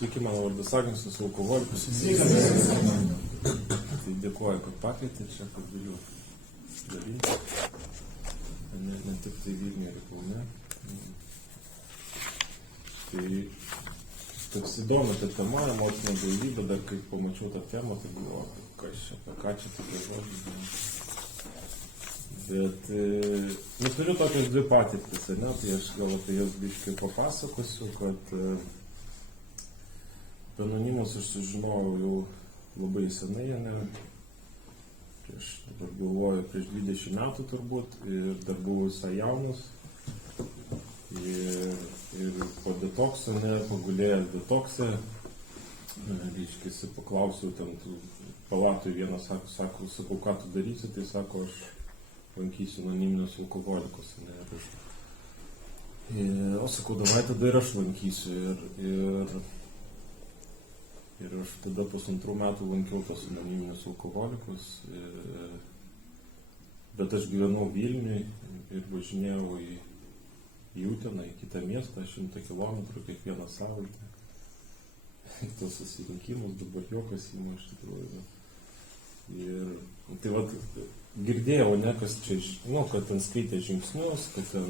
Sveiki, mano vardas Agnius, alkoholikas. Tai dėkuoju, kad pakvietė čia, kad galiu daryti. Ne tik tai Vilniuje ir Kaune. Tai toks įdomu ta tema, emocinė blaivybė, dar kai pamačiau tą temą, tai buvo, kas čia, apie ką čia tokie žodžiai. Bet turiu tokias dvi patirtis, ne? Tai aš gal apie jas biškai papasakosiu, kad apie anonimus aš sužinojau jau labai senai, ne? Dabar galvoju, prieš 20 metų turbūt, ir dar buvau visai jaunas. Ir po detokso, pagulėjęs detokse, reiškiasi, paklausiau ten palatui, vienas sako, ką tu darysi, tai sako, aš lankysiu anoniminius alkoholikus. O sakau, davai tada ir aš lankysiu. Ir aš tada 1,5 metų lankiau tos anoniminius alkoholikus, bet aš gyvenau Vilniui ir važinėjau į Uteną, į kitą miestą, 100 kilometrų kiekvieną savaitę. Tos susirinkimus, dabar jokas įma iš tikrųjų. Ir tai vat, girdėjau, kas čia, kad ten skaitė žingsnius, kad ten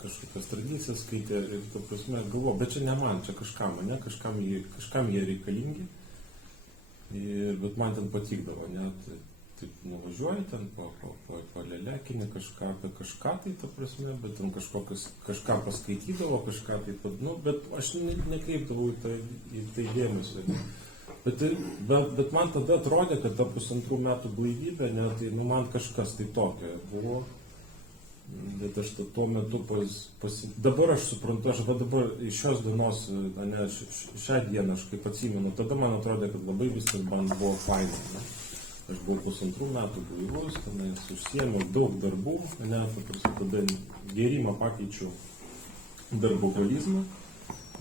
kažkokias tradicijas skaitė ir to prasme galvo, bet čia ne man, čia kažkam, kažkam jie reikalingi. Bet man ten patikdavo, taip nuvažiuoji ten po lelekinį kažką apie kažką, tai ta prasme, bet ten kažką paskaitydavo, kažką taip, bet aš nekreipdavau į tai dėmesio. Bet man tada atrodė, kad ta 1,5 metų blaivybė, tai man kažkas tai tokio buvo. Bet aš tuo metu dabar aš suprantu, aš dabar iš šios dienos, šią dieną aš kaip atsimenu, tada man atrodė, kad labai viskas man buvo fainai. Aš buvau 1,5 metų blaivus, tenais užsiėmiau daug darbų, tada gėrimą pakeičiau darboholizmą,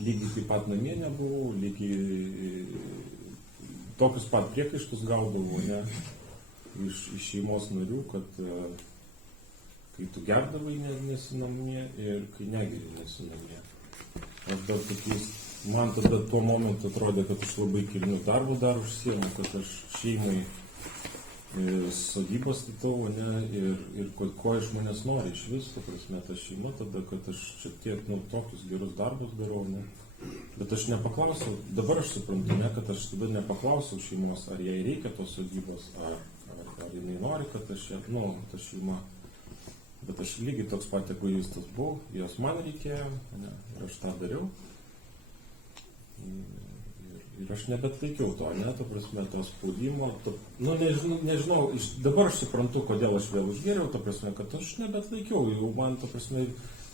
lygiai taip pat namie nebuvau, lygiai tokius pat priekaištus gaudavau iš šeimos narių, kad kai tu gerdavai nesi namie ir kai negeri nesi namie. Aš dar tokiais, man tada tuo momentu atrodė, kad aš labai kilnių darbų dar užsiėmiau, kad aš šeimai sodybą statau, ir ko iš manęs nori iš viso, prasme, ta šeima tada, kad aš čia tiek tokius gerus darbus darau, Bet aš nepaklausiau, dabar aš suprantu, kad aš tada nepaklausiau šeimos, ar jai reikia tos sodybos, ar jinai nori, kad aš ją, ta šeima. Bet aš lygiai toks pat egoistas buvau, jos man reikėjo, ir aš tą dariau. Ir aš nebetlaikiau to, ta prasme, to spaudimo. Nežinau, dabar aš suprantu, kodėl aš vėl užgėriau, ta prasme, kad aš nebetlaikiau, jau man, ta prasme,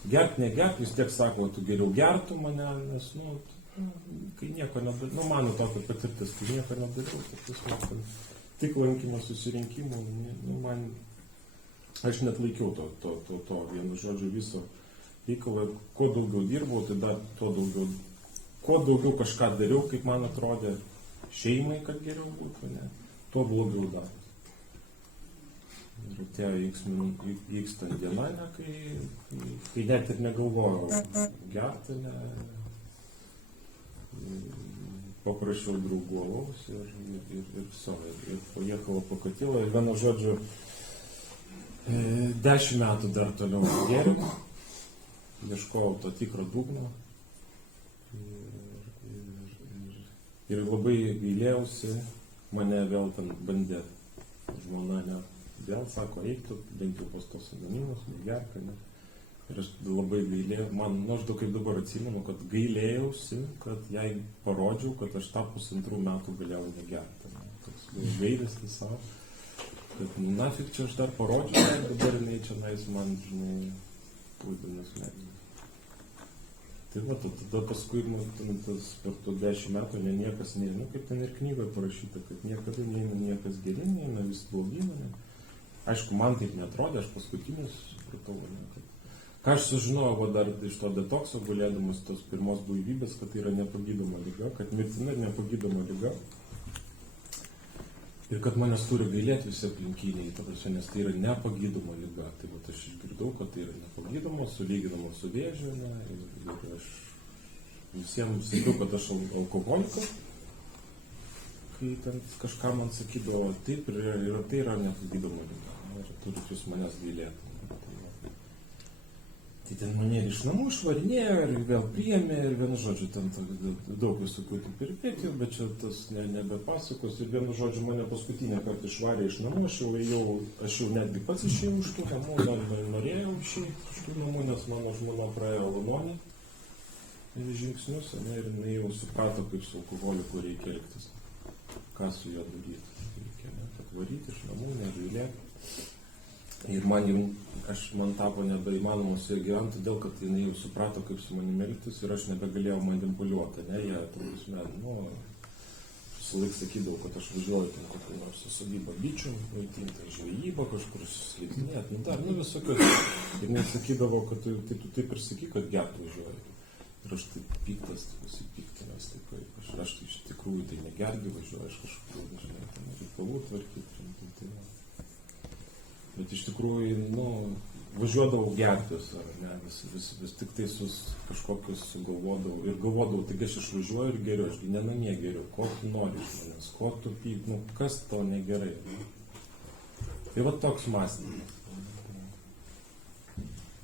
gert, negert, vis tiek sako, tu geriau gertų mane, nes, kai nieko nedariau, mano tokia patirtis, kai nieko nedariau, tai prasme, tik lankymo susirinkimų, man, aš net laikiau to vienu žodžiu viso reikalą, kuo daugiau dirbau, tai dar kuo daugiau kažką dariau, kaip man atrodė šeimai, kad geriau būtų, tuo blogiau dar. Ir atėjo vyksta diena, kai net ir negalvojau gerti, paprašiau draugų alaus ir viso, ir pajėkalo po katilą. Ir vienu žodžiu, 10 metų dar toliau gėriau, ieškojau to tikro dugno ir labai gailėjausi, mane vėl ten bandė žmona, vėl sako, eik tu, bent jau pas tos anonimus, negerk, ir aš labai gailėjau, man, aš daug kaip dabar atsimenu, kad gailėjausi, kad jai parodžiau, kad aš tą 1,5 metų galėjau negerti. Toks gailestis savo, kad nafik čia aš dar parodžiau, dabar jinai čia man, pūdinas medžiai. Tai tada paskui, per to 10 metų niekas nežinau, kaip ten ir knygoje parašyta, kad niekada neina niekas gelin, neina vis blogyn. Aišku, man taip netrodė, aš paskutinis supratau, ką aš sužinojau dar iš to detokso, gulėdamas tos pirmos blaivybės, kad tai yra nepagydoma liga, kad mirtina ir nepagydoma liga. Ir kad manęs turi gailėti visi aplinkiniai, nes tai yra nepagydoma liga. Tai aš išgirdau, kad tai yra nepagydoma, sulyginama su vėžiu, ir aš visiems sakiau, kad aš alkoholikas, kai ten kažką man sakydavo, taip ir tai yra nesugydoma liga, ir turit jūs manęs gailėti. Tai ten mane iš namų išvarinėjo ir vėl priėmė ir vienu žodžiu ten daug visokių peripetijų, bet čia tas nebepasakos ir vienu žodžiu mane paskutinę kartą išvarė iš namų, aš jau netgi pats išėjau iš tų namų, norėjau išeiti iš tų namų, nes mano žmona praėjo Lanonį žingsnius ir jinai jau suprato, kaip su alkoholiku reikia elgtis, ką su juo daryti, reikia atvaryti iš namų, negailėti. Ir man tapo nebeįmanoma su ja gyventi, todėl kad jinai jau suprato, kaip su manimi elgtis ir aš nebegalėjau manipuliuoti, ne, jie, visą laiką sakydavau, kad aš važiuoju ten kokią nors sodybą bičių, maitinti žvejybą, kažkur slidinėti, visokios. Ir jinai sakydavo, kad tu taip ir sakyk, kad gert važiuoji. Ir aš taip piktas, pasipiktinęs, aš iš tikrųjų tai negergi važiuoju, aš kažkur, žinai, ten reikalų tvarkyti. Bet iš tikrųjų, važiuodavau gertis, ar ne, vis tik tai kažkokius sugalvodavau ir galvodavau, taigi aš išvažiuoju ir geriu, ašgi ne namie geriu, ko tu nori iš manęs, ko tu pyk, kas to negerai. Tai va toks mąstymas.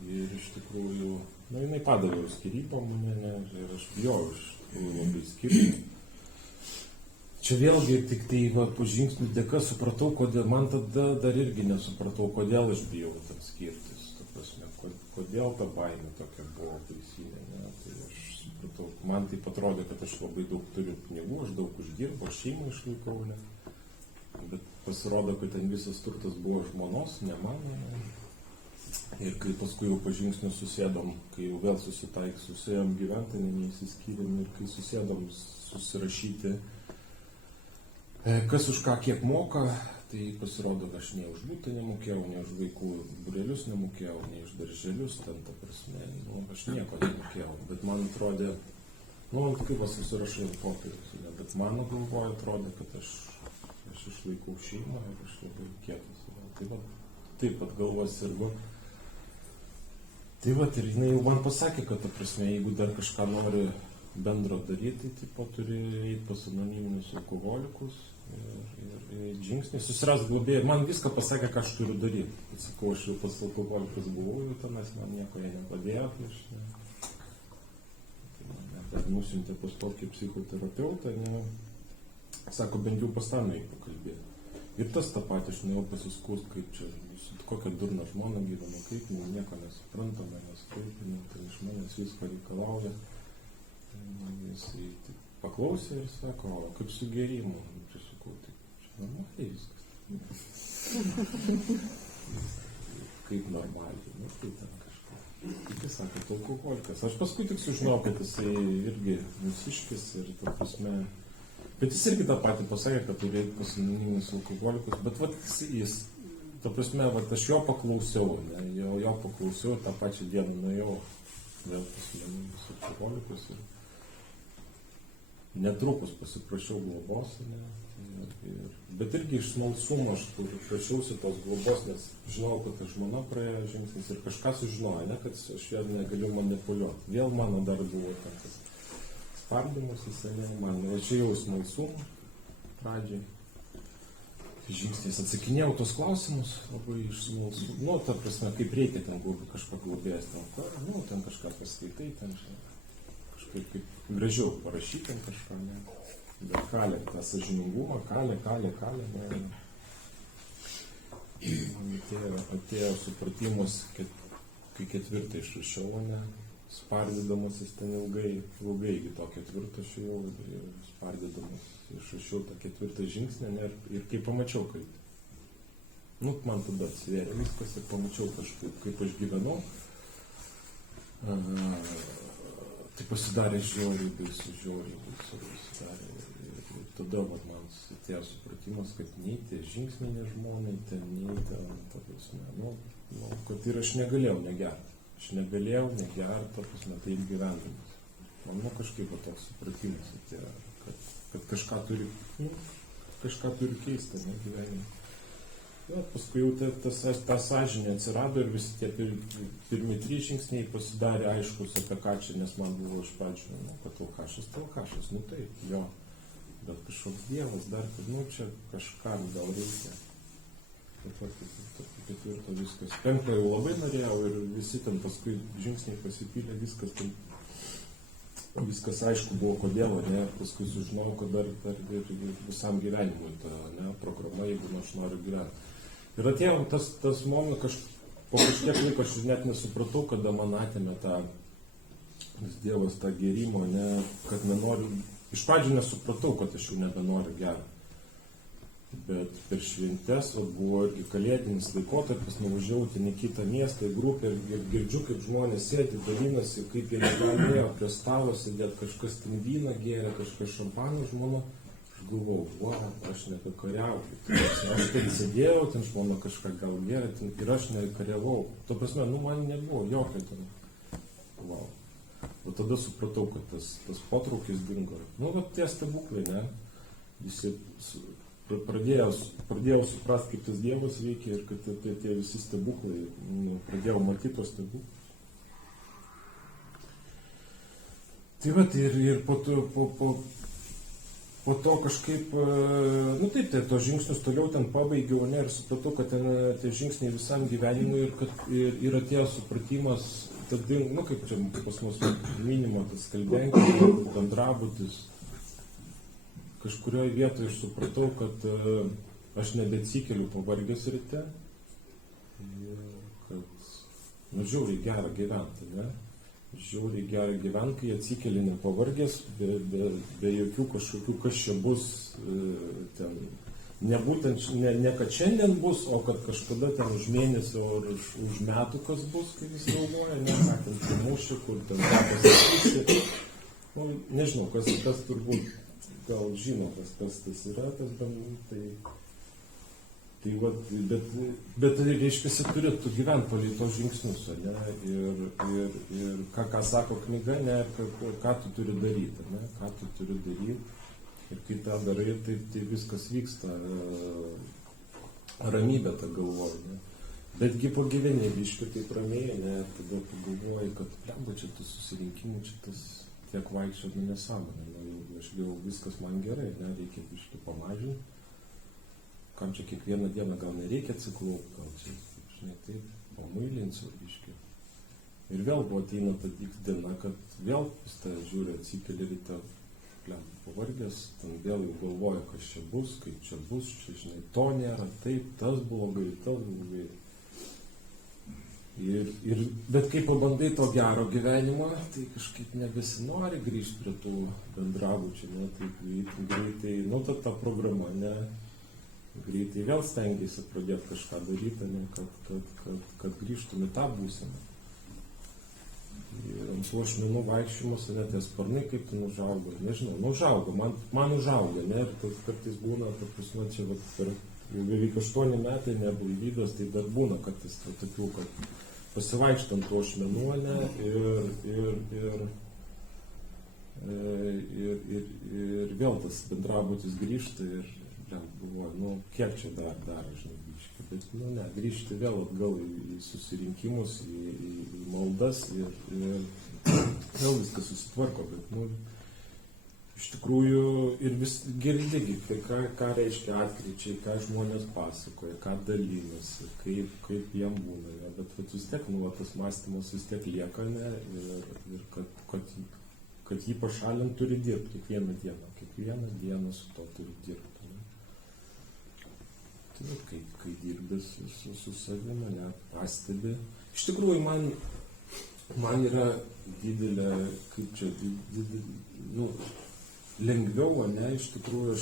Ir iš tikrųjų, jinai padavė skyrybom mane ir aš bijau iš tikrųjų labai skirti. Čia vėlgi tik tai po žingsnių dėka supratau, kodėl, man tada dar irgi nesupratau, kodėl aš bijau ten skirtis, kodėl ta baimė tokia buvo teisinė, ne? Tai aš supratau, man taip atrodė, kad aš labai daug turiu pinigų, aš daug uždirbu, aš šeimą išlaikau, ne? Bet pasirodo, kad ten visas turtas buvo žmonos, ne mano. Ir kai paskui jau po žingsnių susėdom, kai jau vėl susijom gyventi, neįsiskyrėm ir kai susėdom susirašyti, kas už ką kiek moka, tai pasirodo, kad aš nei už būtą nemokėjau, nei už vaikų būrelius nemokėjau, nei už darželius, aš nieko nemokėjau, bet man atrodė, kaip aš susirašau popierius, bet mano galvoje atrodė, kad aš išlaikau šeimą ir aš labai kietas. Taip pat galvos sirgo. Tai ir jinai jau man pasakė, kad jeigu dar kažką nori bendro daryti, tai turi eiti pas anoniminius alkoholikus ir žingsniai, susiras globėjai. Man viską pasakė, ką aš turiu daryti. Sakau, aš jau pas alkoholikus buvau, tenais man nieko jie nepadėjo. Tai nusiuntė pas tokį psichoterapeutą, sako, bent jau pas tą nuėjai pakalbėti. Ir tas tą patį, aš nuėjau pasiskūst, kaip čia, kokią durną žmoną gyvenu, kaip nieko nesuprantama, nes kaip, tai iš manęs visko reikalauja. Jisai paklausė ir sako, o kaip su gėrimu? Tai sakau, tai čia normaliai viskas. Kaip normaliai, tai ten kažką. Tai sako, tai alkoholikas. Aš paskui tik sužinojau, kad jisai irgi nusiškis ir ta prasme. Bet jis irgi tą patį pasakė, kad turi eiti pas anoniminius alkoholikus. Bet jis, ta prasme, aš jo paklausiau, jo paklausiau, tą pačią dieną nuėjau vėl pas anoniminius alkoholikus ir netrukus pasiprašiau globos, bet irgi iš smalsumo aš prašiausi tos globos, nes žinau, kad žmona praėjo žingsnis ir kažką sužinojo, kad aš ją negaliu manipuliuoti. Vėl mano dar buvo tas spardymas, man čia jau smalsumo pradžiai. Žingsnis atsakinėjau tos klausimus labai iš smalsumo, ta prasme, kaip reikia ten būti kažką globėjęs, ten kažką paskaitai, ten kaip gražiau parašyti kažką, bet kalė, tą sąžiningumą, kalė. Man atėjo supratimus, kai ketvirtą išrašiau, spardydamasis ten ilgai iki to ketvirto šėjau ir spardydamas išrašiau tą ketvirtą žingsnį ir kai pamačiau, man tada atsivėrė viskas ir pamačiau kažkaip, kaip aš gyvenau. Tai pasidarė žiauriai baisu pasidarė. Ir tada man atėjo supratimas, kad nei tie žingsniai nežmonai, nei ta prasme, kad ir aš negalėjau negerti. Aš negalėjau negerti, ta prasme, tai ir gyvendamas. Man kažkaip toks supratimas atėjo, kad kažką turi keisti, gyvenime. Na, paskui jau ta sąžinė atsirado ir visi tie pirmi 3 žingsniai pasidarė aiškus apie ką čia, nes man buvo iš pradžių, kad talkašas, taip, jo, bet kažkoks dievas dar, kad čia kažkam gal reikia. Ketvirto viskas. 5 jau labai norėjau ir visi ten paskui žingsniai pasipylė, viskas aišku buvo kodėl, ne, paskui sužinojau, kad dar ir visam gyvenimui ta programa, jeigu aš noriu gyventi. Ir atėjo tas momentas, po kažkiek laiko aš net nesupratau, kada man atėmė Dievas tą gėrimo, ne, kad nenoriu, iš pradžių nesupratau, kad aš jau nebenoriu gerti. Bet per šventes buvo irgi kalėdinis laikotarpis, nuvažiavau ten į kitą miestą, į grupę ir girdžiu, kaip žmonės sėdi, dalinasi, kaip jie negalėjo prie stalo sėdėti, kažkas ten vyną gėrė, kažkas šampaną žmona. Aš galvojau, aš nebekariauju. Aš ten sėdėjau, ten žmona kažką gal gėrė ir aš nekariavau. Tuo prasme, man nebuvo jokio ten. Wow. O tada supratau, kad tas potraukis dingo. Tie stebuklai, ne? Visi pradėjau suprasti, kaip tas Dievas veikia ir kad tie visi stebuklai, pradėjau matyti tos stebuklus. Tai va, ir po to kažkaip, taip, tos žingsnius toliau ten pabaigiau, ir supratau, kad ten tie žingsniai visam gyvenimui ir atėjo supratimas, kaip čia pas mus minimo, tas kalbėjimas, bendrabutis. Kažkurioje vietoje aš supratau, kad aš nebeatsikeliu pavargęs ryte ir kad žiauriai gera gyventi, ne? Žiauriai gera gyventi, kai atsikeli nepavargęs, be jokių kažkokių, kas čia bus ten, ne kad šiandien bus, o kad kažkada ten už mėnesį ar už metų kas bus, kai vis galvoja, ne, ką ten primuši, kur ten pasakysi. Nežinau, kas turbūt gal žino, kas tas yra, bet reiškia, tu gyvent palei tos žingsnius, ne, ir ką sako knyga, ne, ką tu turi daryti, ne, ką tu turi daryti, ir kai tą darai, tai viskas vyksta, ramybė tą galvoji, ne. Betgi pagyveni biškį taip ramiai, ne, tada pagalvoji, kad lemba čia tų susirinkimų, čia tas tiek vaikščiot nesąmonė, aš jau viskas man gerai, ne, reikia biškį pamažinti, kam čia kiekvieną dieną gal nereikia atsiklaupti, gal čia, žinai, taip, pamailinsiu biškį. Ir vėl buvo ateina ta diena, kad vėl vis tą žiūri, atsikeli ryte, pavargęs, ten vėl jau galvoja, kas čia bus, kaip čia bus, čia, žinai, to nėra, taip, tas blogai, tas blogai. Bet kai pabandai to gero gyvenimo, tai kažkaip nebesinori grįžti prie tų bendrabučių, ne, taip greitai, ta programa, ne, greitai vėl stengiasi pradėti kažką daryti, ne, kad grįžtum į tą būseną. Ir ant tų ašmenų vaikščiojimas, ne, tie sparnai kaip ten užaugo, nežinau, užaugo, man užaugo, ne, ir kartais būna, ta prasme, čia per beveik 8 metai neblaivydas, tai dar būna kartais tokių, kad pasivaikštant tų ašmenų, ne, ir vėl tas bendrabutis grįžta ir galvoju, kiek čia dar, žinai, grįžti, bet, ne, grįžti vėl atgal į susirinkimus, į maldas ir vėl viskas susitvarko, bet, iš tikrųjų ir vis girdi, ką reiškia atkryčiai, ką žmonės pasakoja, ką dalinasi, kaip jiem būna, ne? Bet vis tiek, tas mąstymas vis tiek lieka, ne? Ir kad jį pašalint turi dirbti kiekvieną dieną su to turi dirbti. Ne? Tai kai dirbi su savimi, ne, pastebi. Iš tikrųjų, man yra didelė, kaip čia, lengviau, ne, iš tikrųjų, aš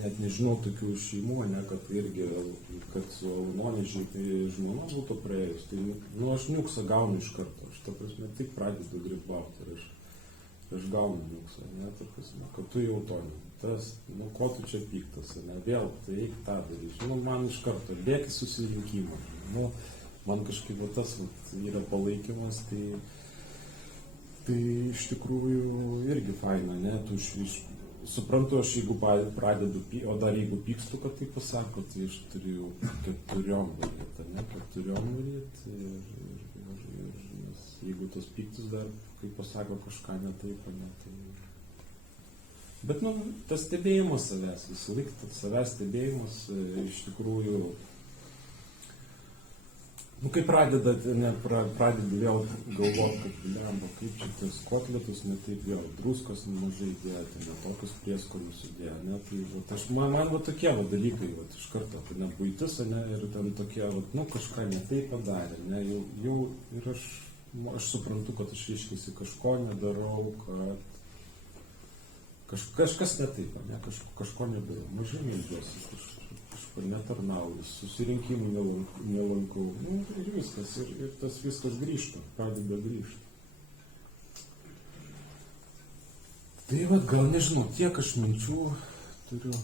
net nežinau tokių šeimų, ne, kad irgi, kad su Alunonižiai tai žmona būtų praėjus, tai, aš niuksą gaunu iš karto, aš ta prasme tik pradedu grybauti ir aš gaunu niuksą, ne, ta prasme, kad tu jau to, tas, ko tu čia piktas, ne, vėl, tai eik tą daryti, man iš karto, bėk į susirinkimą, man kažkaip tas yra palaikymas, tai iš tikrųjų irgi faina, ne, tu suprantu, aš jeigu pradedu, o dar jeigu pykstu, kad tai pasako, tai aš turiu 4 varyti, ne 4 varyti ir nes jeigu tas pyktis dar, kai pasako kažką ne taip, ne tai. Bet, tas stebėjimas savęs, visą laiką savęs stebėjimas iš tikrųjų, kai pradedi vėl galvoti, kad lemba, kaip čia tas kotletus, ne taip vėl, druskos mažai dėti, ne tokius prieskonius sudėjo, ne, tai man tokie dalykai, iš karto, tai ne buitis, ne, ir ten tokie, kažką ne taip padarė, ne, jau ir aš suprantu, kad aš reiškiasi kažko nedarau, kad kažkas ne taip, ne, kažko nedarau, mažai meldžiuosi, kažkur netarnauju, susirinkimų nelankau, ir viskas, ir tas viskas grįžta, pradeda grįžti. Tai gal nežinau, tiek aš minčių turiu,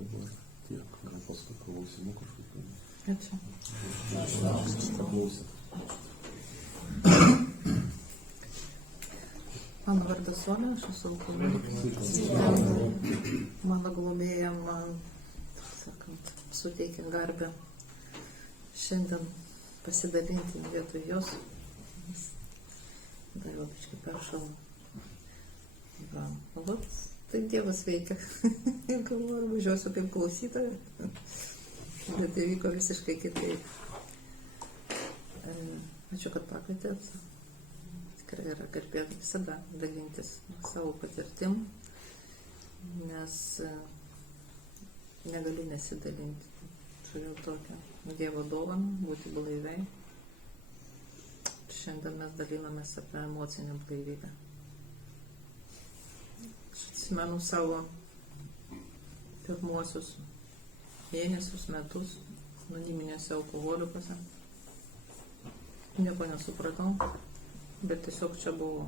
dabar tiek, gal paskui klausimų kažkokių. Ačiū. Paklausė. Mano vardas Suomė, aš esu alkoholikė. Mano globėja man, sakant, suteikia garbę šiandien pasidalinti vietoj jos. Dar jau biškai peršalau. Tai Dievas veikia. Galvoju, važiuosiu kaip klausytoja. Bet tai vyko visiškai kitaip. Ačiū, kad pakvietėt. Tikrai yra garbė visada dalintis savo patirtim, nes negaliu nesidalinti. Turiu tokią Dievo dovaną, būti blaiviai. Šiandien mes dalinamės apie emocinę blaivybę. Aš atsimenu savo pirmuosius mėnesius, metus anoniminėse alkoholikose. Nieko nesupratau. Bet tiesiog čia buvo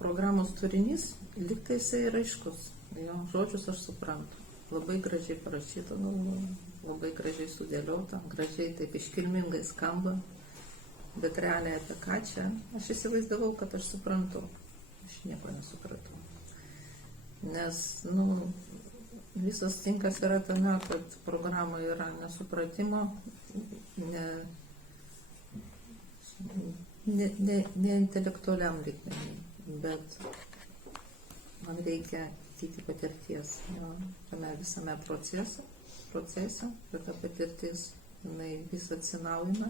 programos turinys, liktai jisai yra aiškus. Jo žodžius aš suprantu. Labai gražiai parašyta, labai gražiai sudėliota, gražiai taip iškilmingai skamba. Bet realiai apie ką čia? Aš įsivaizdavau, kad aš suprantu. Aš nieko nesupratau. Nes, visas tinkas yra tame, kad programa yra nesupratimo, ne intelektualiam lygmenį, bet man reikia tiki patirties tame visame procese, ir ta patirtis vis atsinaujina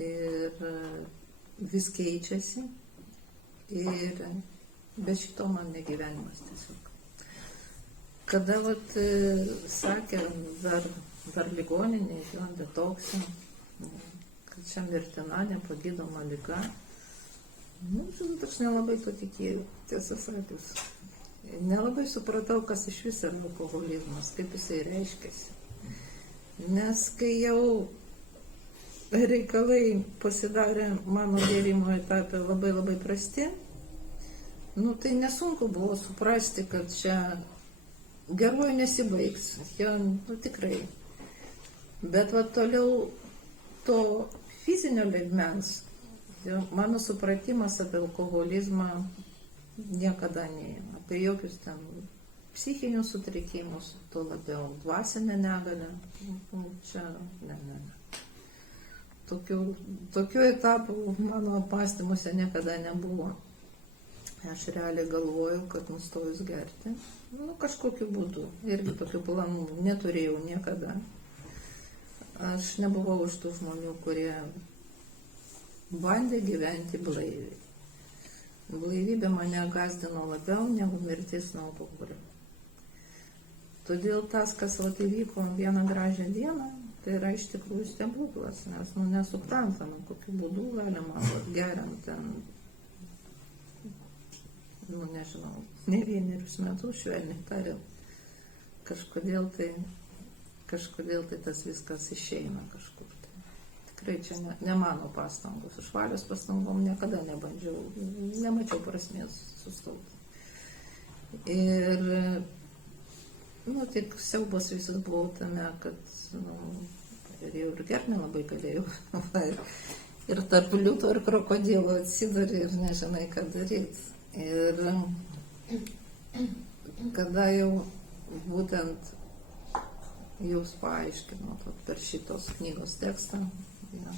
ir vis keičiasi ir be šito man negyvenimas tiesiog. Kada sakė dar ligoninėje, detokse, kad čia mirtina, nepagydoma liga. Aš nelabai to tikėjau, tiesą sakius. Nelabai supratau, kas iš vis yra alkoholizmas, kaip jisai reiškiasi. Nes kai jau reikalai pasidarė mano gėrimo etape labai prasti, tai nesunku buvo suprasti, kad čia geruoju nesibaigs. Tikrai. Bet toliau to fizinio lygmens, mano supratimas apie alkoholizmą niekada neįma. Apie jokius ten psichinius sutrikimus, tuo labiau dvasinę negalę. Čia ne. Tokių etapų mano apmąstymuose niekada nebuvo. Aš realiai galvojau, kad nustojus gerti, kažkokiu būdu. Irgi tokių planų neturėjau niekada. Aš nebuvau iš tų žmonių, kurie bandė gyventi blaiviai. Blaivybė mane gazdino labiau negu mirtis nuo alkoholio. Todėl tas, kas įvyko vieną gražią dieną, tai yra iš tikrųjų stebuklas, nes nesuprantama, kokiu būdu galima geriant ten, nežinau, ne vienerius metus, švelniai tariant, kažkodėl tai tas viskas išeina kažkur. Tikrai čia ne mano pastangos. Iš valios pastangom niekada nebandžiau, nemačiau prasmės sustauti. Ir, tik siaubas visas buvo tame, kad ir jau ir gert nelabai galėjau. ir tarp liūto ir krokodilo atsiduri ir nežinai, ką daryti. Ir kada jau būtent jūs paaiškinot per šitos knygos tekstą, ja,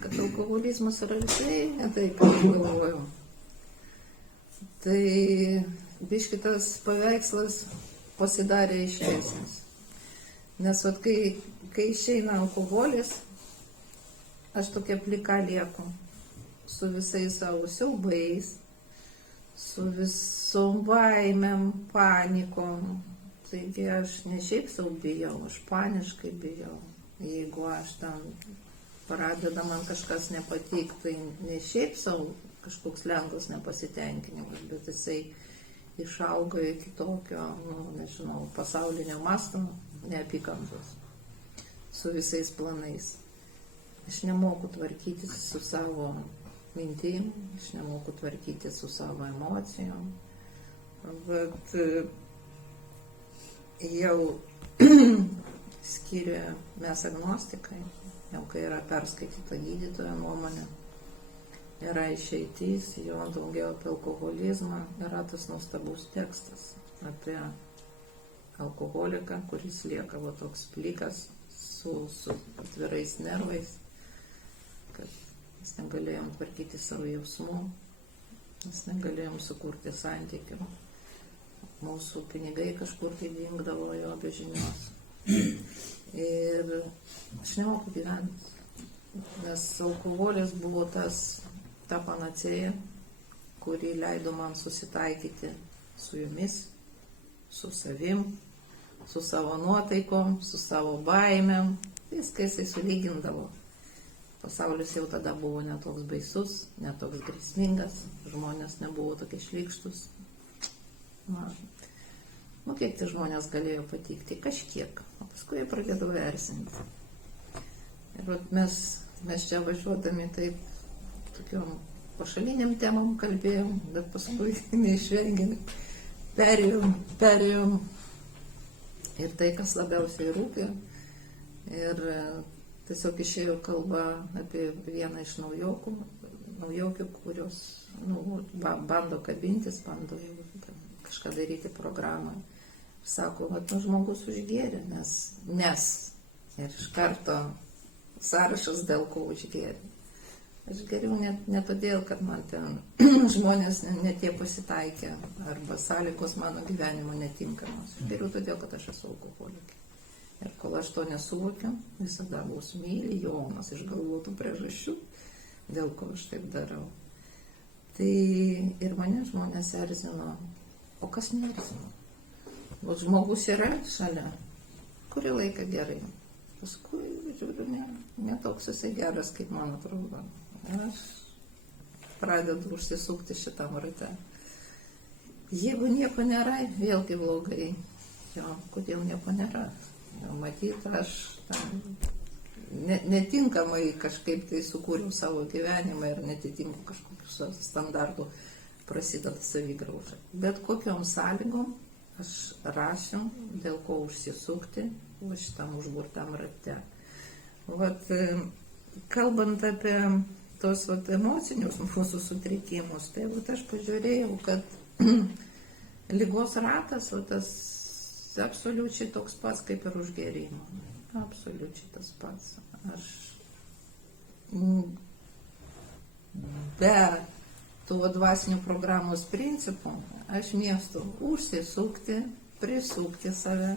kad alkoholizmas yra visai ne tai, ką aš galvojau. Tai biški tas paveikslas pasidarė aiškesnis. Nes vat, kai išeina alkoholis, aš tokia plika lieku su visais savo siaubais, su visom baimėm, panikom. Taigi aš ne šiaip sau bijau, aš paniškai bijau. Jeigu aš ten pradeda man kažkas nepatikti, tai ne šiaip sau kažkoks lengvas nepasitenkinimas, bet jisai išaugo iki tokio, nežinau, pasaulinio masto neapykantos su visais planais. Aš nemoku tvarkytis su savo mintim, aš nemoku tvarkytis su savo emocijom, bet jau skyriuje mes agnostikai, jau kai yra perskaityta gydytojo nuomonė, yra išeitis, jo daugiau apie alkoholizmą, yra tas nuostabus tekstas apie alkoholiką, kuris lieka va toks plikas su atvirais nervais, kad mes negalėjom tvarkyti savo jausmų, mes negalėjom sukurti santykių. Mūsų pinigai kažkur tai dingdavo jo be žinios. Ir aš nemoku gyventi, nes alkoholis buvo ta panacėja, kuri leido man susitaikyti su jumis, su savim, su savo nuotaikom, su savo baimėm. Viską jisai sulygindavo. Pasaulis jau tada buvo netoks baisus, netoks grėsmingas, žmonės nebuvo tokie šlykštus. Kiek tie žmonės galėjo patikti? Kažkiek. O paskui jie pradėdavo erzinti. Ir mes čia važiuodami taip tokiom pašaliniam temam kalbėjom, bet paskui neišvengiamai perėjom ir tai, kas labiausiai rūpė. Ir tiesiog išėjo kalba apie vieną iš naujokų, kurios bando kabintis, bando kažką daryti programą. Sako, žmogus užgėrė, nes ir iš karto sąrašas dėl ko užgėrė. Aš geriau ne todėl, kad man ten žmonės netie pasitaikė arba sąlygos mano gyvenimo netinkamos. Aš geriau todėl, kad aš esu alkoholikė. Ir kol aš to nesuvokiu, visada bus milijonas išgalvotų priežasčių, dėl ko aš taip darau. Tai ir mane žmonės erzino. O kas neerzino? O žmogus yra šalia, kurį laiką gerai. Paskui, žiūriu, ne toks jisai geras, kaip man atrodo. Aš pradedu užsisukti šitam rate. Jeigu nieko nėra, vėlgi blogai. Jo, kodėl nieko nėra? Matyt, aš netinkamai kažkaip tai sukūriau savo gyvenimą ir netitinku kažkokių standartų, prasideda savigrauža. Bet kokiom sąlygom aš rašiau, dėl ko užsisukti šitam užburtam rate. Kalbant apie tos emocinius mūsų sutrikimus, tai aš pažiūrėjau, kad ligos ratas tas absoliučiai toks pats kaip ir užgėrimo. Absoliučiai tas pats. Aš be tų dvasinių programos principų aš mėgstu užsisukti, prisukti save,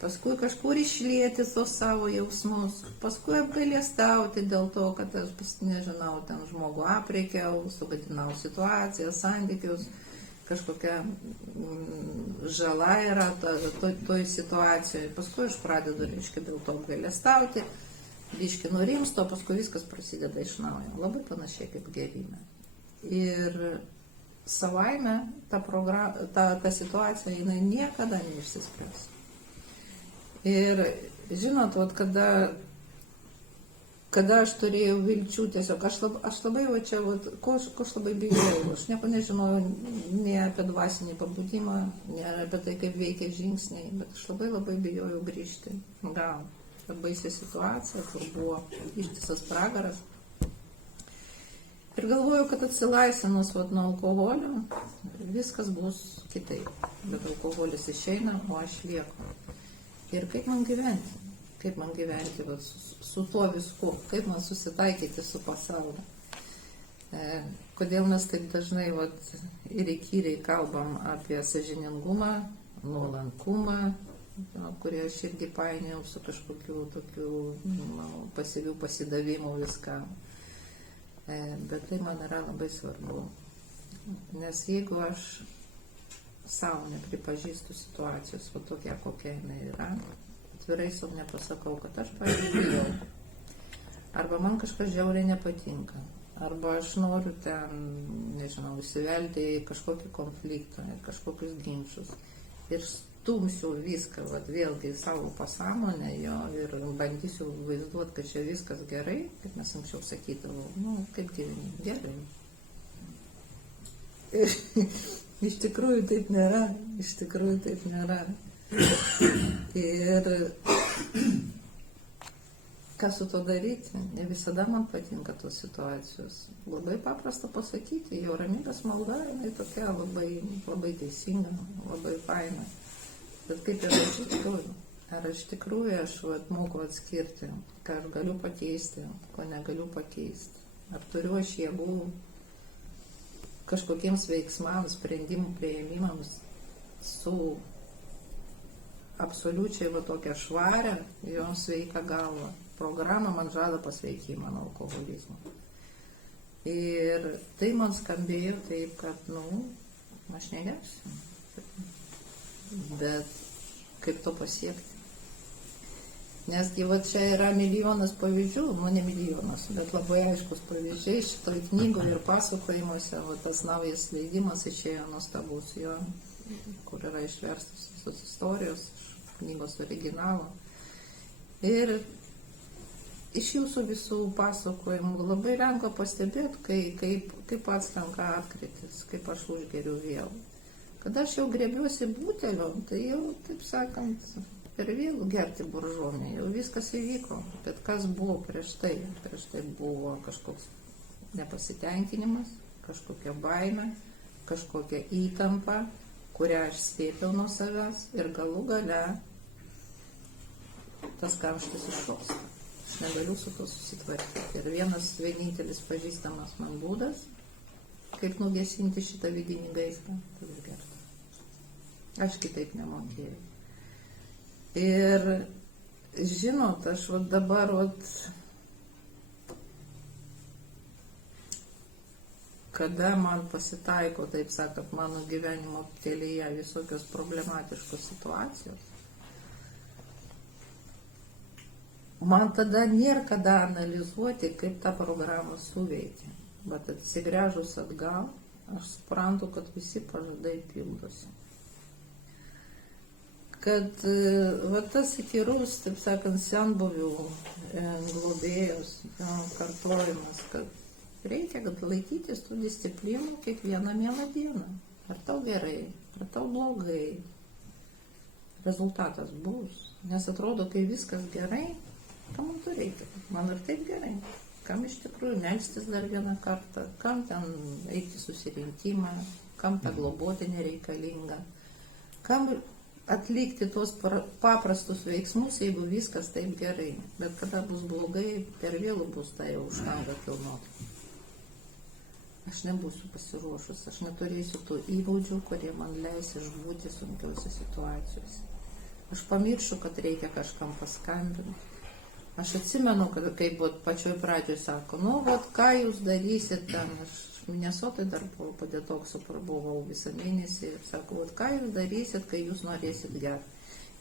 paskui kažkur išlieti tos savo jausmus, paskui apgailestauti dėl to, kad aš, nežinau, ten žmogų aprėkiau, sugadinau situaciją, santykius, kažkokia žala yra toj situacijoje. Paskui aš pradedu, dėl to apgailestauti, biški nurimsto, paskui viskas prasideda iš naujo. Labai panašiai kaip gerime. Ir savaime ta situacija, jinai niekada neišsispręs. Ir žinot, kada aš turėjau vilčių, tiesiog aš labai, ko aš labai bijojau, aš nieko nežinojau ne apie dvasinį pabudimą, ne apie tai, kaip veikia žingsniai, bet aš labai bijojau grįžti. Gal baisi situacija, kur buvo ištisas pragaras, Ir galvoju, kad atsilaisvinus vat, nuo alkoholio, viskas bus kitaip. Bet alkoholis išeina, o aš lieku. Ir kaip man gyventi? Kaip man gyventi vat, su tuo visku? Kaip man susitaikyti su pasauliu? Kodėl mes taip dažnai vat, ir įkyriai kalbam apie sąžiningumą, nuolankumą, kurie aš irgi painiojau su kažkokiu tokiu pasyviu pasidavimu viskam. Bet tai man yra labai svarbu. Nes jeigu aš savo nepripažįstu situacijos, o tokia kokia jinai yra, atvirai savo nepasakau, kad aš pavyzdžiui, arba man kažkas žiauriai nepatinka, arba aš noriu ten, nežinau, įsivelti į kažkokį konfliktą, kažkokius ginčius. Ir stumsiu viską, vat, vėlgi savo pasąmonę jo ir bandysiu vaizduoti, kad čia viskas gerai, kaip mes anksčiau sakydavau, kaip gyveni, gerai. Iš tikrųjų taip nėra. Ir ką su to daryti? Ne visada man patinka tos situacijos. Labai paprasta pasakyti, jau ramybės malda, jinai tokia labai teisinga, labai faina. Bet kaip yra iš tikrųjų? Ar iš tikrųjų aš moku atskirti, ką aš galiu pakeisti, ko negaliu pakeisti? Ar turiu aš jėgų kažkokiems veiksmams, sprendimų priėmimams su absoliučiai tokia švaria, jos sveika galva. Programa man žada pasveikimą nuo alkoholizmo. Ir tai man skambėjo taip, kad, aš negersiu. Bet kaip to pasiekti? Nesgi čia yra milijonas pavyzdžių, ne milijonas, bet labai aiškus pavyzdžiai šitoj knygoje ir pasakojimuose. Tas naujas leidimas išėjo nuostabus jo, kur yra išverstas visos istorijos iš knygos originalo. Ir iš jūsų visų pasakojimų labai lengva pastebėti, kaip atslenka atkritis, kaip aš užgeriu vėl. Kada aš jau griebiuosi butelio, tai jau, taip sakant, per vėlų gerti buržuomę, jau viskas įvyko. Bet kas buvo prieš tai? Prieš tai buvo kažkoks nepasitenkinimas, kažkokia baimė, kažkokia įtampa, kurią aš slėpiau nuo savęs ir galų gale tas kamštis iššoksta. Aš negaliu su to susitvarkyti. Ir vienas vienintelis pažįstamas man būdas, kaip nugesinti šitą vidinį gaisrą, tai gerti. Aš kitaip nemokėjau. Ir žinot, aš dabar kada man pasitaiko, taip sakant, mano gyvenimo kelyje visokios problematiškos situacijos, man tada nėra kada analizuoti, kaip ta programa suveikia. Bet atsigręžus atgal, aš suprantu, kad visi pažadai pildosi. Kad tas įkyrus, taip sakant, senbuvių globėjos kartojimas, kad reikia laikytis tų disciplinų kiekvieną mielą dieną. Ar tau gerai, ar tau blogai. Rezultatas bus. Nes atrodo, kai viskas gerai, kam man to reikia? Man ir taip gerai. Kam iš tikrųjų melstis dar vieną kartą, kam ten eiti susirinkimą, kam tą globoti nereikalinga, kam atlikti tuos paprastus veiksmus, jeigu viskas taip gerai. Bet kada bus blogai, per vėlų bus tai jau štangą kilnoti. Aš nebūsiu pasiruošus, aš neturėsiu tų įgūdžių, kurie man leis išbūti sunkiausiose situacijose. Aš pamiršiu, kad reikia kažkam paskambinti. Aš atsimenu, kad kaip pačioj pradžioj sako, ką jūs darysit ten, aš Minesotai dar po detokso prabuvau visą mėnesį ir sako, ką jūs darysit, kai jūs norėsit gerti.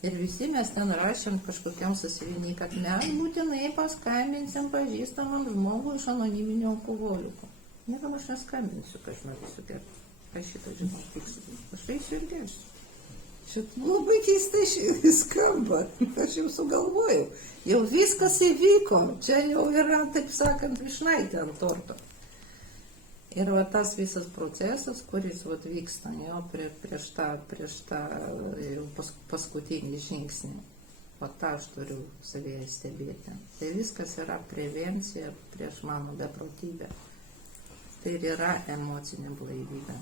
Ir visi mes ten rašėm kažkokiam sąsiuviny, kad mes būtinai paskambinsim pažįstamam žmogui iš anoniminio alkoholiko. Niekam aš neskambinsiu, kad aš norėsiu gerti. Aš šitą žinau tiksliai. Aš eisiu ir gersiu. Šitą labai keistai skamba. Aš jau sugalvojau. Jau viskas įvyko. Čia jau yra, taip sakant, vyšnaitė ant torto. Ir tas visas procesas, kuris vyksta jo prieš tą jau paskutinį žingsnį, tą aš turiu savyje stebėti. Tai viskas yra prevencija prieš mano beprotybę. tai ir yra emocinė blaivybė.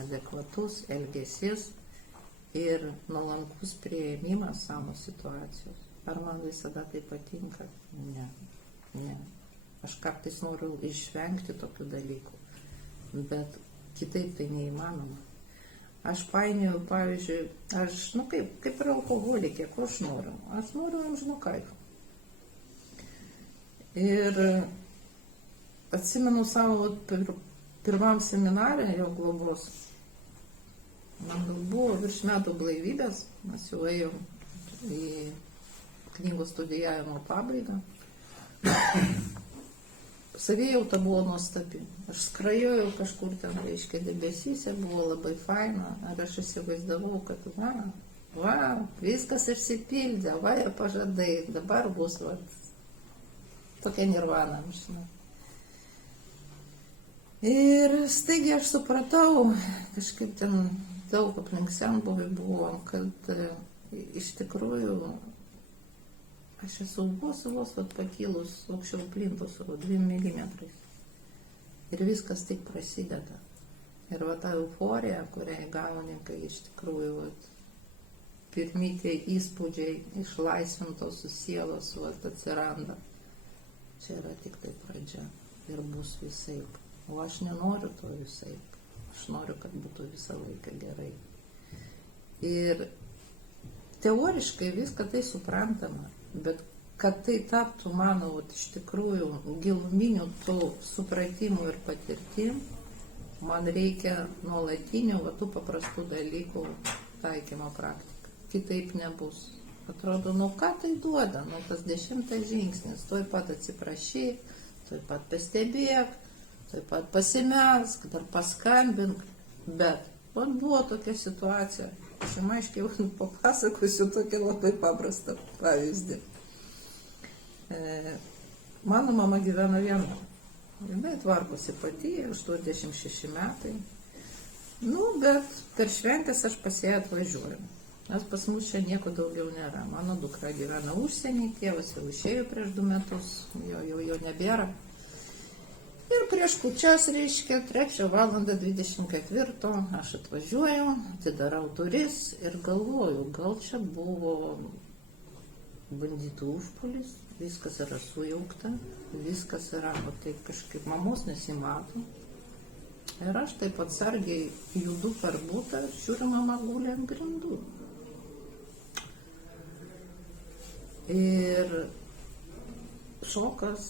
Adekvatus elgesys ir nuolankus priėmimas savo situacijos. Ar man visada tai patinka? Ne. Aš kartais noriu išvengti tokių dalykų, bet kitaip tai neįmanoma. Aš painioju, pavyzdžiui, kaip ir alkoholikė, ko aš noriu? Aš noriu amžino kaifo. Ir atsimenu savo pirmam seminarė jo globos. Man buvo virš metų blaivybės, mes jau ėjom į knygų studijavimo pabaigą. Savijauta buvo nuostabi. Aš skrajojau kažkur ten, reiškia, debesyse, buvo labai faina. Ir aš įsivaizdavau, kad viskas išsipildė, ir pažadai, dabar bus tokia nirvana, žinau. Ir staigiai aš supratau, kažkaip ten daug aplink senbuvį buvo, kad iš tikrųjų aš esu vos pakilus aukščiau plintuso 2 milimetrais. Ir viskas tik prasideda. Ir ta euforija, kurią gauni, kai iš tikrųjų pirmi tie įspūdžiai išlaisvintos sielos atsiranda. Čia yra tik tai pradžia. Ir bus visaip. O aš nenoriu to visaip. Aš noriu, kad būtų visą laiką gerai. Ir teoriškai viską tai suprantama, bet kad tai taptų mano iš tikrųjų giluminių tų supratimų ir patirtim, man reikia nuolatinių tų paprastų dalykų taikymo praktika. Kitaip nebus. Atrodo, ką tai duoda? Tas 10 žingsnis. Tuoj pat atsiprašyk, tuoj pat pastebėk, tuoj pat pasimelsk, dar paskambink. Bet buvo tokia situacija. Aš jums aiškiai papasakosiu tokį labai paprastą pavyzdį. Mano mama gyvena viena. Jinai tvarkosi pati, 86 metai. Bet per šventės aš pas ją atvažiuoju. Nes pas mus čia nieko daugiau nėra. Mano dukra gyvena užsienį, tėvas jau išėjo prieš 2 metus, jo nebėra. Ir prieš kūčias, reiškia, 3:24 aš atvažiuoju, atidarau duris ir galvoju, gal čia buvo banditų užpuolis, viskas yra sujaukta, viskas yra, taip kažkaip mamos nesimato. Ir aš taip atsargiai judu per butą, žiūriu, mama guli ant grindų. Ir šokas,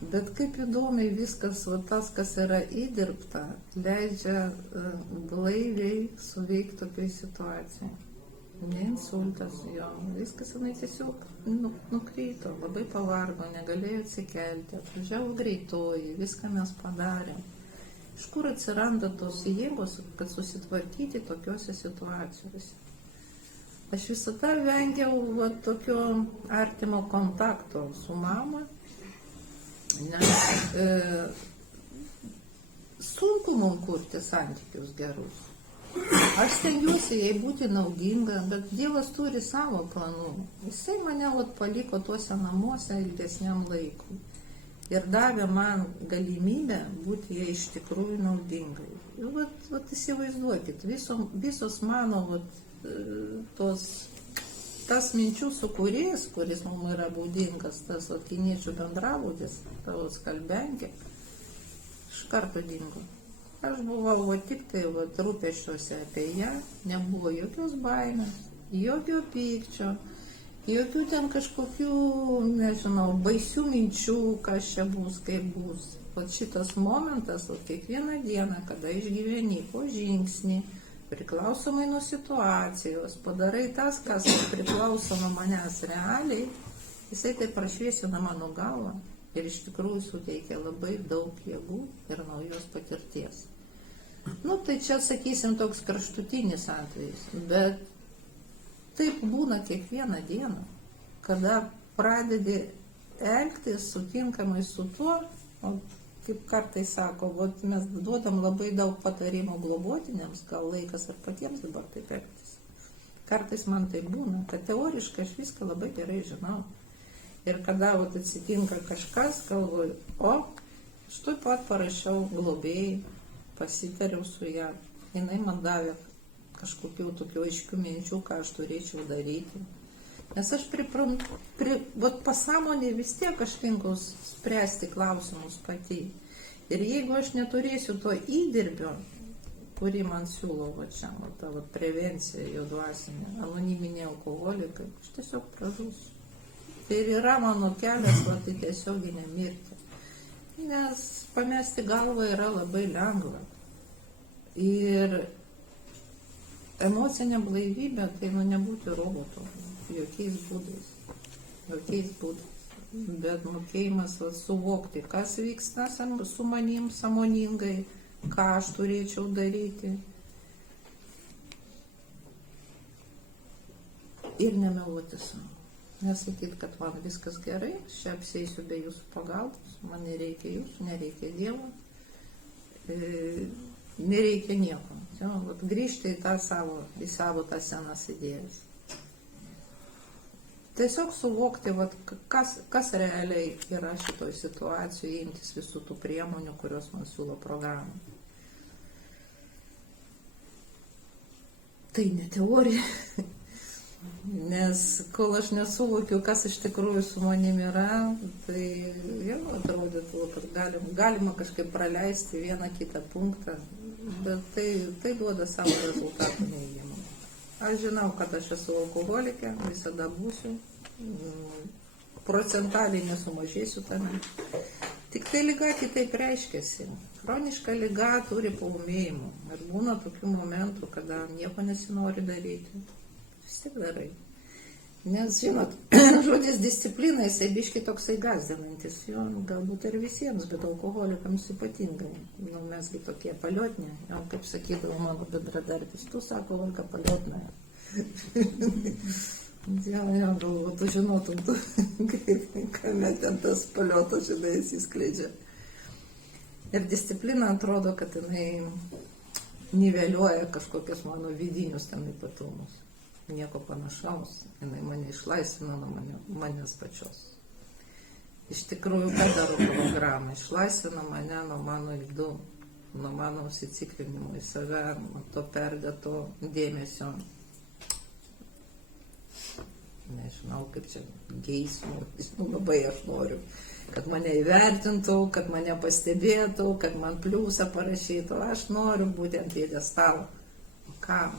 Bet kaip įdomiai viskas, tas, kas yra įdirbta, leidžia blaiviai suveikti tokiai situacijai. Ne insultas, viskas jinai tiesiog nukryto, labai pavargo, negalėjo atsikelti, atvažiavo greitoji, viską mes padarėm. Iš kur atsiranda tos jėgos, kad susitvarkyti tokiuose situacijose? Aš visada vengiau tokio artimo kontakto su mama, nes sunku mums kurti santykius gerus. Aš stengiuosi jai būti naudinga, bet Dievas turi savo planų. Jisai mane paliko tuose namuose ilgesniam laikui ir davė man galimybę būti jai iš tikrųjų naudingai. Ir įsivaizduokit, visos mano tas minčių sukūrėjas, kuris mums yra būdingas, tas kiniečių bendrabūdis, tavo skalbenkė, iš karto dingo. Aš buvau tik tai rūpesčiuose apie ją, nebuvo jokios baimės, jokio pykčio, jokių ten kažkokių, nežinau, baisių minčių, kas čia bus, kaip bus. Šitas momentas, kiekvieną dieną, kada išgyveni po žingsnį, priklausomai nuo situacijos, padarai tas, kas priklauso nuo manęs realiai, jisai tai prašviesina mano galvą ir iš tikrųjų suteikia labai daug jėgų ir naujos patirties. Tai čia, sakysim, toks kraštutinis atvejis, bet taip būna kiekvieną dieną, kada pradedi elgtis sutinkamai su tuo, kaip kartais sako, mes duodam labai daug patarimų globotiniams, gal laikas ir patiems dabar taip elgtis. Kartais man tai būna, kad teoriškai aš viską labai gerai žinau. Ir kada vat, atsitinka kažkas, galvoju, o, aš tuoj pat parašiau globėjai, pasitariau su ją, jinai man davė kažkokių tokių aiškių minčių, ką aš turėčiau daryti. Nes aš vat pasąmonė vis tiek aš linku spręsti klausimus pati. Ir jeigu aš neturėsiu to įdirbio, kurį man siūlo va čia, va, ta va, prevencija, jo dvasinė, anoniminiai alkoholikai, aš tiesiog pražūsiu. Tai ir yra mano kelias, va, tai tiesioginė mirtį. Nes pamesti galvą yra labai lengva. Ir emocinė blaivybė, tai nebūti robotu, jokiais būdais. Jokiais būdais. Bet mokėjimas va, suvokti, kas vyksta su manim sąmoningai, ką aš turėčiau daryti. Ir nemeluoti savo. Nesakyti, kad man viskas gerai, aš čia apsėsiu be jūsų pagalbos, man nereikia jūsų, nereikia Dievo, nereikia nieko. Vat grįžti į savo tas senas idėjas. Tiesiog suvokti, vat, kas realiai yra šitoj situacijoje, imtis visų tų priemonių, kurios man siūlo programą. Tai ne teorija, nes kol aš nesuvokiu, kas iš tikrųjų su manimi yra, tai jau atrodytų, kad galima kažkaip praleisti vieną kitą punktą, bet tai duoda savo rezultatų neįgimą. Aš žinau, kad aš esu alkoholikė, visada būsiu, procentaliai nesumažėsiu tame. Tik tai liga kitaip reiškiasi. Chroniška liga turi paūmėjimų. Ir būna tokių momentų, kada nieko nesinori daryti. Vis tik darai. Nes, žinot, žodis disciplina, jisai biški toksai gąsdinantis. Jo, galbūt ir visiems, bet alkoholikams ypatingai. Nu, mesgi tokie paliotni. Jau, kaip sakydavo mano bendradarbis, tu sako, Olga, paliotna. Jau, galvoju, tu žinotum, kame ten tas paliotas, žinai, įsiskleidžia. Ir disciplina atrodo, kad jinai niveliuoja kažkokius mano vidinius tam ypatumus. Nieko panašaus, jinai mane išlaisvina nuo manęs pačios. Iš tikrųjų, ką daro programą? Išlaisvina mane nuo mano ydų, nuo mano užsiciklinimo į save, nuo to perdėto dėmesio. Nežinau, kaip čia geismo, labai aš noriu, kad mane įvertintų, kad mane pastebėtų, kad man pliusą parašytų. Aš noriu būti ant pjedestalo. Kam?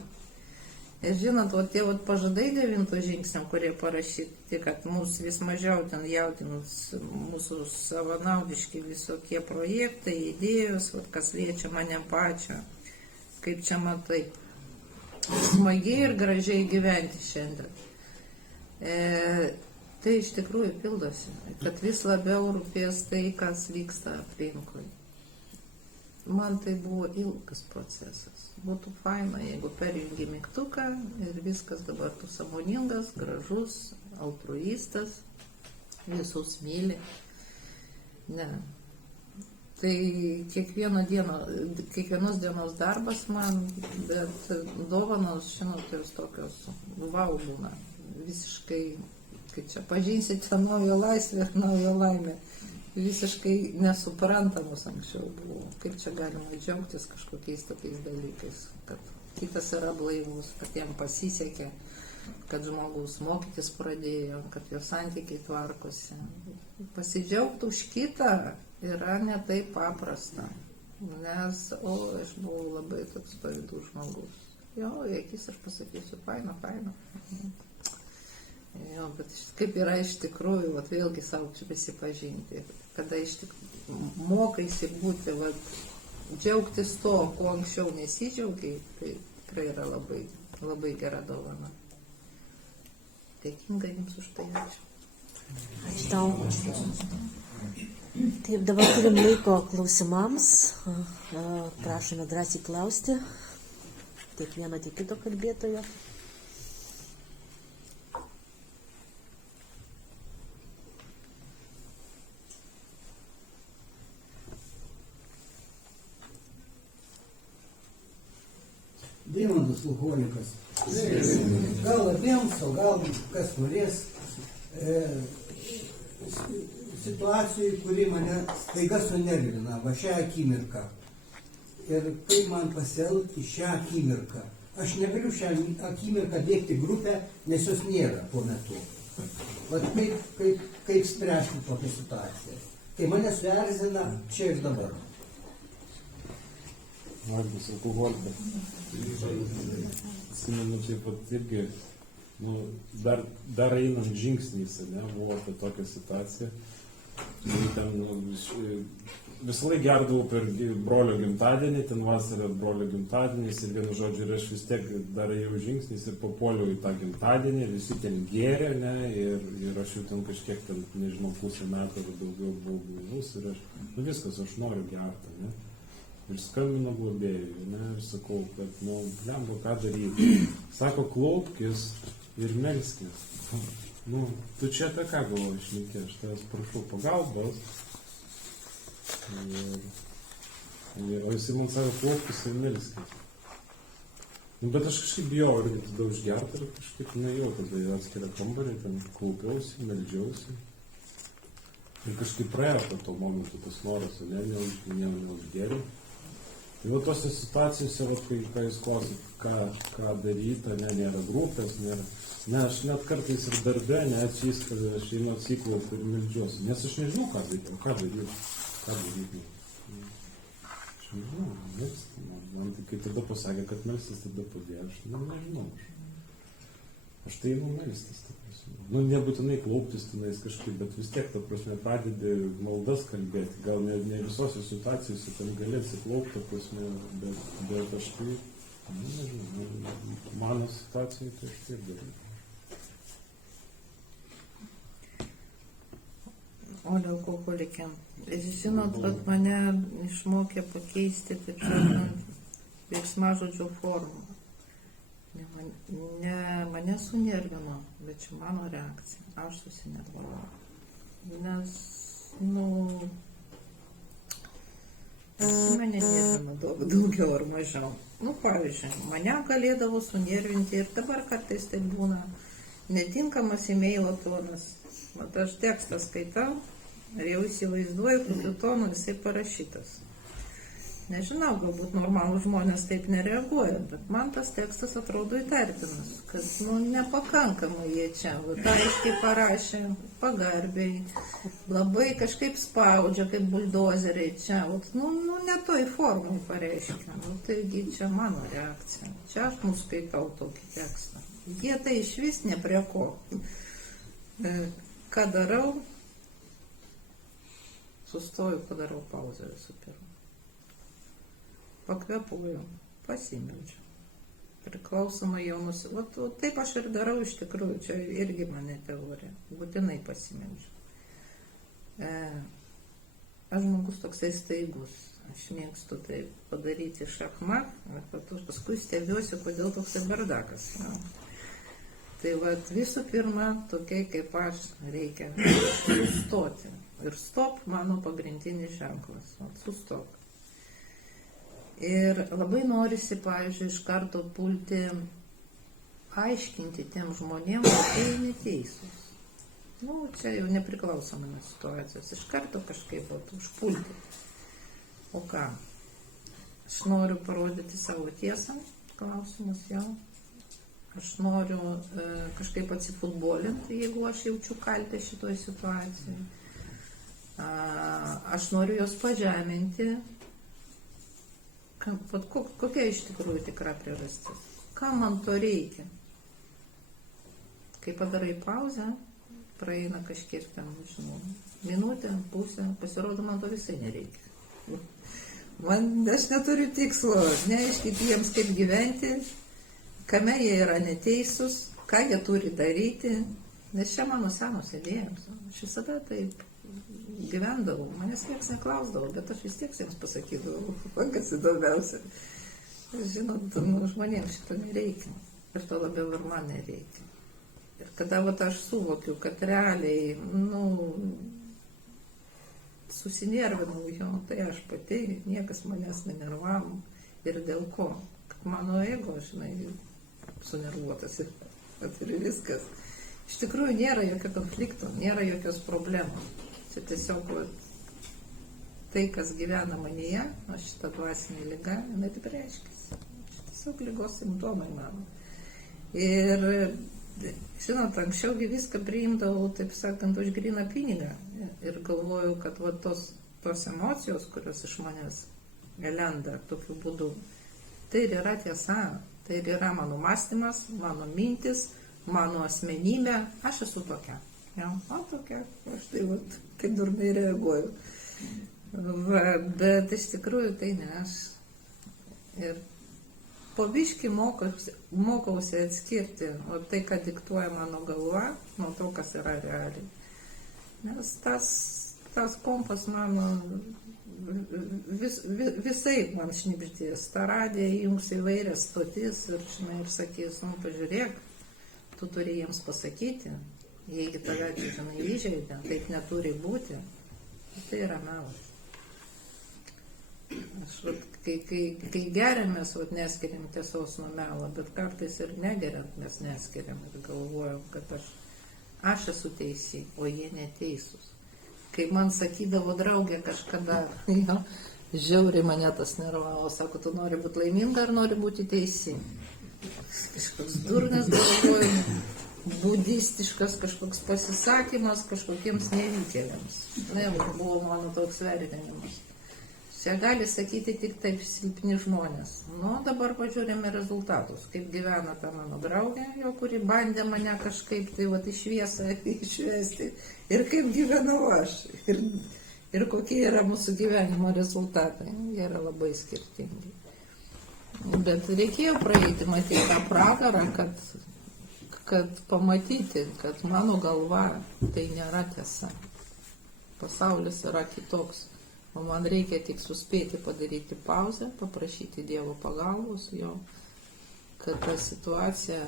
Ir žinot, tie pažadai 9 žingsniam, kurie parašyti, kad mūsų vis mažiau ten jaudins mūsų savanaudiški visokie projektai, idėjos, kas liečia mane pačią, kaip čia matai, smagiai ir gražiai gyventi šiandien. Tai iš tikrųjų pildosi, kad vis labiau rūpės tai, kas vyksta aplinkui. Man tai buvo ilgas procesas. Būtų faina, jeigu perjungi mygtuką ir viskas dabar tu sąmoningas, gražus, altruistas, visus myli. Ne. Tai kiekvienos dienos darbas man, bet dovanos, žinot, jos tokios vau būna. Visiškai, kaip čia, pažinsite naujo laisvę ir naujo laimę. Visiškai nesuprantamus anksčiau buvo. Kaip čia galima džiaugtis kažkokiais tokiais dalykais, kad kitas yra blaivus, kad jam pasisekė, kad žmogus mokytis pradėjo, kad jo santykiai tvarkosi. Pasidžiaugti už kitą yra ne taip paprasta, nes, aš buvau labai toks pavydus žmogus. Jo, į akis aš pasakysiu, faina. Jo, bet kaip yra iš tikrųjų, vėlgi savo čia prisipažinti, kada iš tikrųjų mokaisi būti, džiaugtis to, ko anksčiau nesidžiaugiai, tai tikrai yra labai, labai gera dovana. Dėkinga jums už tai, ačiū. Ačiū tau. Taip, dabar turim laiko klausimams. Prašome drąsiai klausti tiek vieno, tiek kito kalbėtojo. Deimantas alkoholikas. Gal abiems, o gal kas norės. situacijai, kuri mane staiga sunervina, va šią akimirką. Ir kaip man pasielgti šią akimirką. Aš negaliu šią akimirką bėgti grupę, nes jos nėra tuo metu. Vat kaip spręsti tokią situaciją. Tai mane suerzina čia ir dabar. Valgys alkoholį. Atsimenu, čia pat irgi, nu, dar einant žingsniais, ne, buvo apie tokią situaciją. Ten, nu, visą laiką gerdavau per brolio gimtadienį, ten vasarą brolio gimtadienis ir vienu žodžiu, ir aš vis tiek dar ėjau žingsnis ir papuoliau į tą gimtadienį, visi ten gėrė, ne, ir aš jau ten kažkiek, ten, nežinau, pusę metų ar daugiau buvau blaivus ir aš, nu viskas, aš noriu gerti, ne. Ir skambino globėjui, ne, ir sakau, kad, nu, lembo, ką daryti. Sako, klaupkis ir melskis. Nu, tu čia apie ką galvoji šnekė, aš tavęs prašau pagalbos. O jisai man sako, klaupkis ir melskis. Nu, bet aš kažkaip bijau irgi tada užgerti ir kažkaip neėjau tada į atskirą kambarį, ten klaupiausi, meldžiausi. Ir kažkaip praėjo po to momentu tas noras, ne, neužgėriau. Ir tose situacijose, vat, ką jūs klausit, ką daryti, ne, nėra grupės, nėra. Ne, aš net kartais ir darbe, neatsys, kad aš einu atsiklaupiu ir meldžiuosi, nes aš nežinau, ką daryti. Aš nežinau, melsti. Man tai kai tada pasakė, kad melstis tada padėjo, aš nežinau. Aš tai einu melstis, ta prasme. Nu, nebūtinai klauptis tenais kažkaip, bet vis tiek, ta prasme, pradedi maldas kalbėti. Gal ne visose situacijose ten gali atsiklaupti, ta prasme, bet aš tai, nežinau, mano situacijai tai aš taip darau. O dėl alkoholikėm. Žinot, vat mane išmokė pakeisti, taip sakant, veiksmažodžio formą. Mane sunervino, bet čia mano reakcija. Aš susinervavau. Nes, nu, mane nervino daugiau ar mažiau. Nu, pavyzdžiui, mane galėdavo sunervinti ir dabar kartais tai būna netinkamas e-mailo tonas. Mat aš tekstą skaitau ir jau įsivaizduoju, kokiu tonu jisai parašytas. Nežinau, galbūt normalūs žmonės taip nereaguoja, bet man tas tekstas atrodo įtartinas, kad, nu, nepakankamai jie čia, aiškiai parašė, pagarbiai, labai kažkaip spaudžia, kaip buldozeriai čia, nu, ne toj formai pareiškia, nu, taigi čia mano reakcija, čia aš nuskaitau tokį tekstą. Jie tai iš vis ne prie ko. Ką darau? Sustoju, padarau pauzę visų pirma. Pakvepuoju, pasimeldžiu. Priklausomai jau nusilatų. Taip aš ir darau iš tikrųjų, čia irgi mane teorija. Būtinai pasimeldžiu. Aš žmogus toksai staigus. Aš mėgstu tai padaryti šachmat, bet paskui stebiuosi, kodėl toksai bardakas. Tai vat, visų pirma, tokiai kaip aš, reikia sustoti. Ir stop mano pagrindinis ženklas. Vat, sustok. Ir labai norisi, pavyzdžiui, iš karto pulti aiškinti tiem žmonėm, kad tai neteisūs. Nu, čia jau nepriklausomai nuo situacijos. Iš karto kažkaip užpulti. O ką? Aš noriu parodyti savo tiesą, klausimus jau. Aš noriu kažkaip atsifutbolinti, jeigu aš jaučiu kaltę šitoje situacijoje. Aš noriu jos pažeminti. Kokia iš tikrųjų tikra priežastis? Kam man to reikia? Kai padarai pauzę, praeina kažkiek ten, žinau, minutę, pusę, pasirodo, man to visai nereikia. Aš neturiu tikslo, neaiškinti jiems, kaip gyventi, kame jie yra neteisūs, ką jie turi daryti, nes čia mano senos idėjos. Aš visada taip gyvendavau, manęs niekas neklausdavo, bet aš vis tiek jiems pasakydavau, kas įdomiausia. Žinot, žmonėms šito nereikia ir to labiau ir man nereikia. Ir kada aš suvokiu, kad realiai, susinervinau jo, tai aš pati, niekas manęs nenervavo. Ir dėl ko? Kad mano ego, žinai, sunervuotas ir viskas. Iš tikrųjų nėra jokio konflikto, nėra jokios problemos. Čia tiesiog tai, kas gyvena manyje, o šita dvasinė liga, jinai taip reiškiasi. Čia tiesiog ligos simptomai mano. Ir, žinot, anksčiaugi viską priimdavau, taip sakant, už gryną pinigą. Ir galvojau, kad tos emocijos, kurios iš manęs lenda tokiu būdu, tai ir yra tiesa. Tai ir yra mano mąstymas, mano mintis, mano asmenybė. Aš esu tokia. Ja, tokia. Aš taip durnai reaguoju. Bet iš tikrųjų tai ne aš. Ir po biškį mokausi atskirti tai, ką diktuoja mano galva, nuo to, kas yra realiai. Nes tas kompas mano visai man šnibždės. Ta radija įjungs įvairias stotis ir, žinai, ir sakys, pažiūrėk, tu turi jiems pasakyti, jeigu tave, žinai, įžeidė, taip neturi būti. Tai yra melas. Kai geriam, mes neskiriam tiesos nuo melo, bet kartais ir negeriant mes neskiriam ir galvojam, kad aš esu teisi, o jie neteisūs. Kai man sakydavo draugė kažkada, žiauriai mane tas nervavo, sako, tu nori būti laiminga ar nori būti teisi? Kažkoks durnas, galvoju, budistiškas kažkoks pasisakymas kažkokiems nevykėliams. Ne, buvo mano toks vertinimas. Čia gali sakyti tik taip silpni žmonės. Dabar pažiūrime rezultatus, kaip gyvena ta mano draugė, jo, kuri bandė mane kažkaip tai į šviesą išvesti, ir kaip gyvenau aš, ir kokie yra mūsų gyvenimo rezultatai. Jie yra labai skirtingi. Bet reikėjo praeiti, matyti tą pragarą, kad pamatyti, kad mano galva tai nėra tiesa. Pasaulis yra kitoks. O man reikia tik suspėti padaryti pauzę, paprašyti Dievo pagalbos jo, kad ta situacija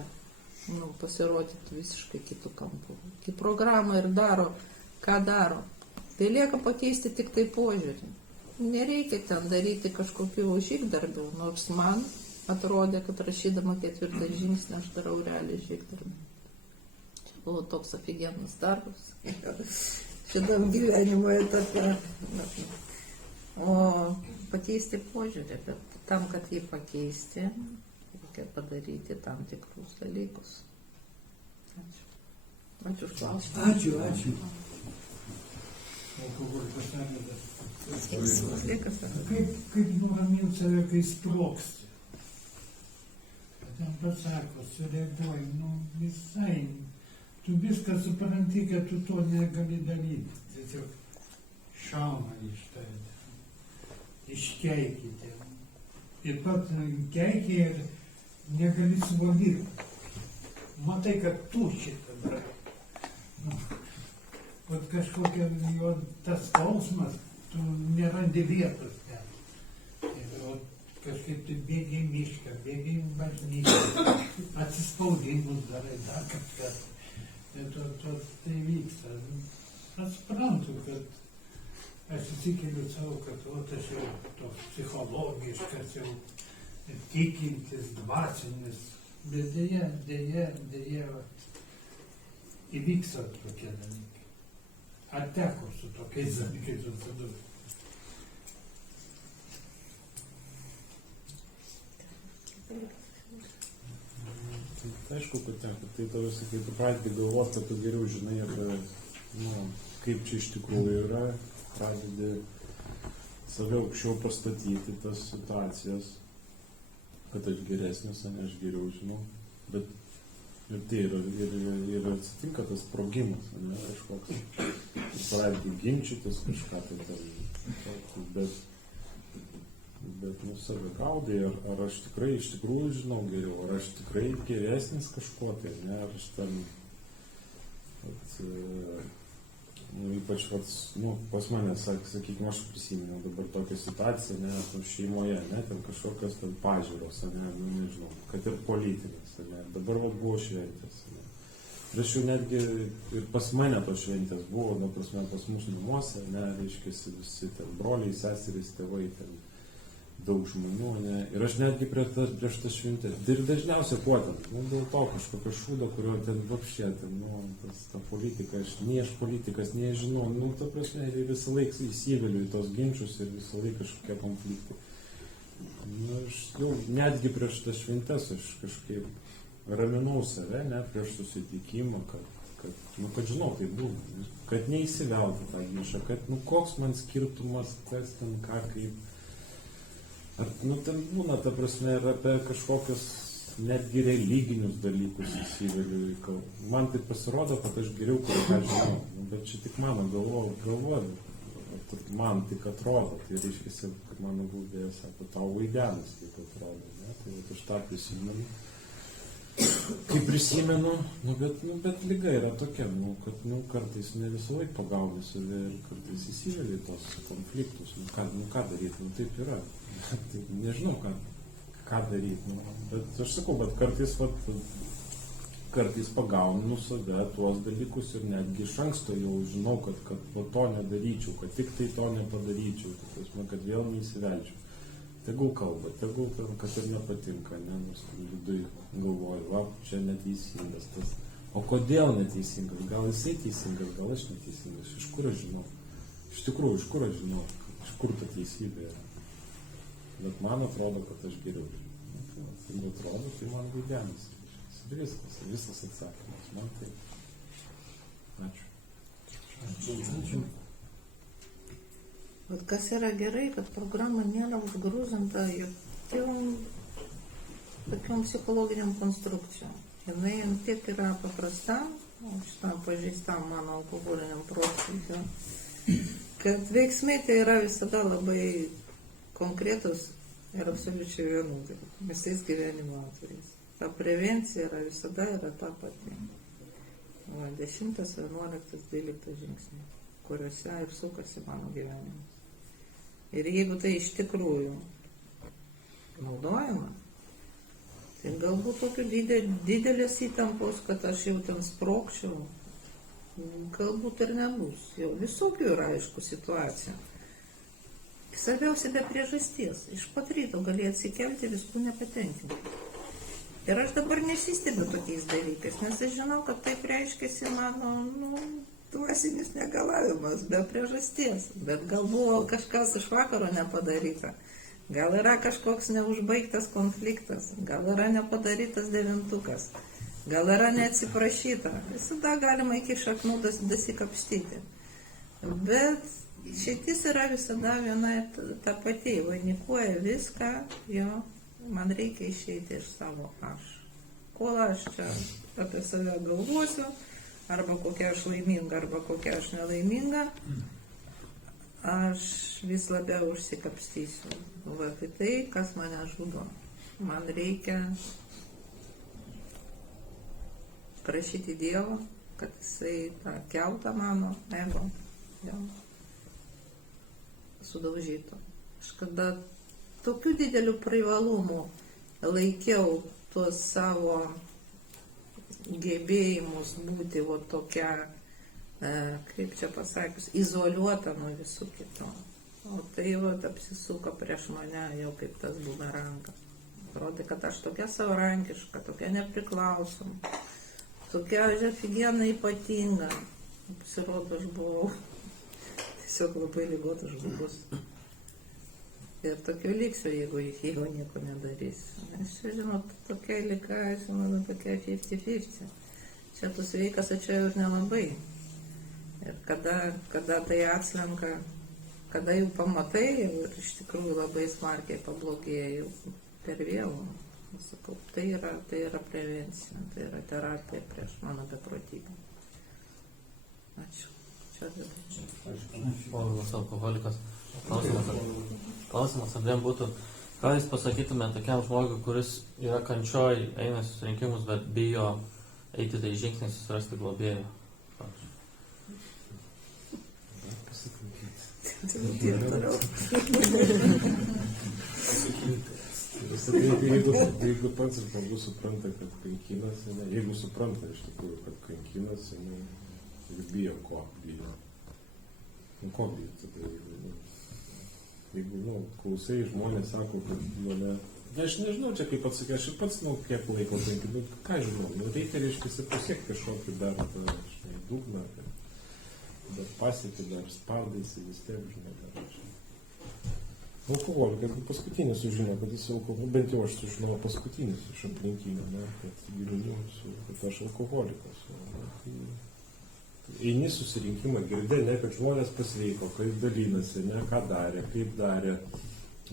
pasirodytų visiškai kitų kampų. Kai programą ir daro, ką daro, tai lieka pakeisti tik tai požiūrį. Nereikia ten daryti kažkokių žygdarbių, nors man atrodė, kad rašydama 4. žingsnį aš darau realiai žygdarbį. Buvo toks afigenas darbas šitam gyvenimo etape. O pakeisti požiūrį, bet tam, kad jį pakeisti, reikia padaryti tam tikrus dalykus. Ačiū. Ačiū už klausimą. Ačiū. Kaip nuramint save, kai sprogsti? Ten pasako, sureaguoji, visai. Tu viską supranti, kad tu to negali daryti. Tiesiog šauna iš tavęs. Iškeikite. Ir pat keikia ir negali suvaldyti. Matai, kad tu šitą darai. Vat kažkokia jo tas skausmas, tu nerandi vietos ten. Ir kažkaip tu bėgi į mišką, bėgi į bažnyčią, atsispaudimus darai, dar kažkas. Ir tai vyksta. Aš suprantu, kad aš įsikeliu savo, kad aš jau toks psichologiškas, jau tikintis, dvasinis, bet dėja, įvyksta tokie dalykai. Ar teko su tokiais dalykais susidurti? Tai aišku, kad teko. Tai tau sakai, tu pradedi galvoti, kad tu geriau žinai apie, kaip čia iš tikrųjų yra, pradedi save aukščiau pastatyti tas situacijas, kad aš geresnis, ne aš geriau žinau. Bet ir tai ir atsitinka tas sprogimas, ne, kažkoks. Tu pradedi ginčytis kažką, bet save gaudai, ar aš tikrai iš tikrųjų žinau geriau, ar aš tikrai geresnis kažkuo, tai ne, ar aš ten, ypač pas mane, sakykime, aš prisimenu dabar tokią situaciją, ne, šeimoje, ne, ten kažkokios ten pažiūros, ne, nežinau, kad ir politinės, ne, dabar buvo šventės, ne. Ir aš jau netgi, ir pas mane tos šventės buvo, pas mus namuose, ne, reiškiasi visi ten broliai, seserys, tėvai, ten daug žmonių, ne? Ir aš netgi prieš tas šventės. Ir dažniausiai kuo ten, dėl to kažkokio šūdo, kurio ten vapšė, ta politika, nei aš politikas, nei aš žinau, ta prasme, visą laiką įsiveliu į tos ginčius ir visą laiką kažkokie konfliktai. Aš jau netgi prieš tas šventės aš kažkaip raminau save, ne, prieš susitikimą, kad žinau, tai būna, kad neįsiveltų tą ginčą, kad, koks man skirtumas, kas ten, ką, kaip. Ten būna, ta prasme, ir apie kažkokius netgi religinius dalykus įsiveliu į kalbą. Man tai pasirodo, kad aš geriau ką žinau, bet čia tik mano galvoju, man tik atrodo, tai reiškia, kad mano globėjas sako, tau vaidenas tik atrodo, ne? Tai aš tą prisimenu. Kai prisimenu, bet lyga yra tokia, kad kartais ne visą laiką pagauni save ir kartais įsiveli tos konfliktus. Ką daryti, taip yra. Tai nežinau, ką daryti. Bet aš sakau, bet kartais pagaunu save tuos dalykus ir netgi iš anksto jau žinau, kad to nedaryčiau, kad tik tai to nepadaryčiau, kad vėl neįsivelčiau. Tegul kalba, tegul ten, kad ir nepatinka, nors viduje galvoju, va, čia neteisingas tas. O kodėl neteisingas? Gal jisai teisingas, gal aš neteisingas? Iš kur aš žinau? Iš tikrųjų, iš kur aš žinau? Iš kur ta teisybė yra? Bet man atrodo, kad aš geriau žinau. Tai atrodo, tai man vaidenas. Visas atsakymas. Man tai. Ačiū. Ačiū. Bet kas yra gerai, kad programa nėra užgrūzinta tokiom psichologiniam konstrukcijom. Jinai tiek yra paprasta, šitam pažeistam mano alkoholiniam profiliui, kad veiksmai tai yra visada labai konkretus ir absoliučiai vienodai, visais gyvenimo atvejais. Ta prevencija visada yra ta pati. 10, 11, 12 žingsniai, kuriuose ir sukasi mano gyvenimas. Ir jeigu tai iš tikrųjų naudojama, tai galbūt tokių didelės įtampos, kad aš jau ten sprokčiau, galbūt ir nebus. Jau visokių yra, aišku, situacijų. Svarbiausia be priežasties. Iš pat ryto gali atsikelti viskų nepatenkinti. Ir aš dabar nesistebiu tokiais dalykais, nes aš žinau, kad taip reiškiasi mano, dvasinis negalavimas be priežasties. Bet gal buvo kažkas iš vakaro nepadaryta. Gal yra kažkoks neužbaigtas konfliktas. Gal yra nepadarytas 9. Gal yra neatsiprašyta. Visada galima iki šaknų dasikapstyti. Bet šitis yra visada viena ta pati. Vainikuoja viską, man reikia išeiti iš savo aš. Kol aš čia apie save galvosiu, arba kokia aš laiminga, arba kokia aš nelaiminga, aš vis labiau užsikapstysiu apie tai, kas mane žudo. Man reikia prašyti Dievo, kad jisai tą kiautą mano ego sudaužytų. Aš kada tokių didelių privalumų laikiau tuos savo gebėjimus būti tokia, kaip čia pasakius, izoliuota nuo visų kitų. O tai apsisuka prieš mane jau kaip tas bumerangas. Rodė, kad aš tokia savarankiška, tokia nepriklausoma, tokia ofigiena ypatinga. Pasirodo, aš buvau tiesiog labai ligotas žmogus. Ir tokiu liksiu, jeigu nieko nedarysiu. Nes čia, žinot, tokia liga, žinot, tokia 50-50. Čia tu sveikas, o čia jau ir nelabai. Ir kada tai atslenka, kada jau pamatai, ir iš tikrųjų labai smarkiai pablogėja jau per vėlų. Sakau, tai yra prevencija, tai yra terapija prieš mano beprotybę. Ačiū. Čia dabar. Povilas alkoholikas. Klausimas abiem būtų, ką jūs pasakytumėte tokiam žmogui, kuris yra kančioj, eina į susirinkimus, bet bijo eiti tai žingsnį susirasti globėjų? Jeigu pats žmogus supranta, kad kankinasi, jeigu supranta iš tikrųjų, kad kankinasi, ir bijo ko bijo. Ko bijo tada? Jeigu, klausai, žmonės sako, kad, aš nežinau, čia kaip atsakė, aš ir pats, kiek laiko, ką žinau, reikia, reiškia, pasiekti kažkokį dar, žinai, dugną, dar pasiekti, dar spaudaisi, vis tiek, žinai, dar, žinai. Alkoholikas paskutinis sužino, kad jis alkoholikas, bent jau aš sužinau paskutinis iš aplinkinių, kad gyvenu, kad aš alkoholikas. Eini susirinkimą, girdė, kad žmonės pasveiko, kaip dalinasi, ką darė, kaip darė.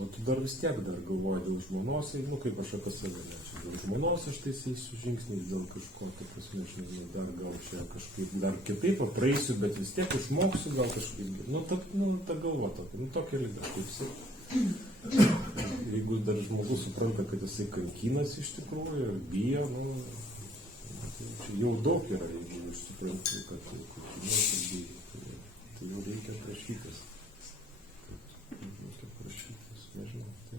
O tu dar vis tiek dar galvoji dėl žmonos, kaip aš apie save, dėl žmonos aš taisėsiu žingsniais, dėl kažko, tai prasme, aš nežinau, dar gal čia kažkaip, dar kitaip praeisiu, bet vis tiek išmoksiu, gal kažkaip, ta galva tokia, tokia lyga, kaip sakai. Jeigu dar žmogus supranta, kad jisai kankinas iš tikrųjų ir bijo, tai čia jau daug yra, jeigu aš suprantu, kad kankinas ir bijo, tai jau reikia prašytis. Reikia prašytis, nežinau, tai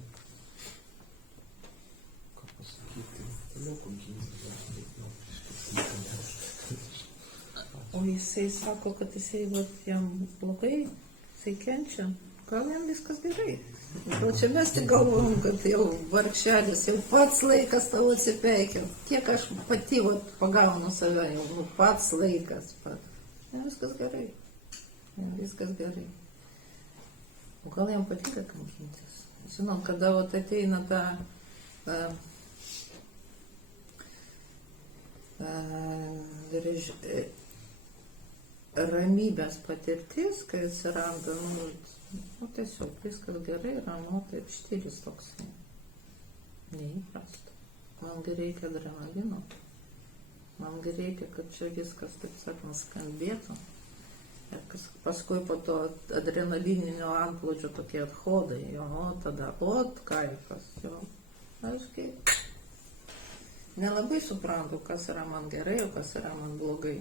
ką pasakyti, toliau kankinas. O jisai sako, kad jisai jam blogai, jisai kenčia. Gal jam viskas gerai. Gal čia mes tik galvom, kad jau vargšelis, jau pats laikas tavo atsipeikia. Kiek aš pati pagaunu save, jau pats laikas. Jam viskas gerai. Jam viskas gerai. O gal jam patinka kankintis. Žinom, kada ateina ta ramybės patirtis, kai atsiranda, tiesiog viskas gerai, ramu, taip štilis toks neįprasta. Mangi reikia adrenalino. Mangi reikia, kad čia viskas, taip sakant, skambėtų. Ir paskui po to adrenalininio antplūdžio tokie athodai, tada, kaifas, Aš kaip nelabai suprantu, kas yra man gerai, o kas yra man blogai.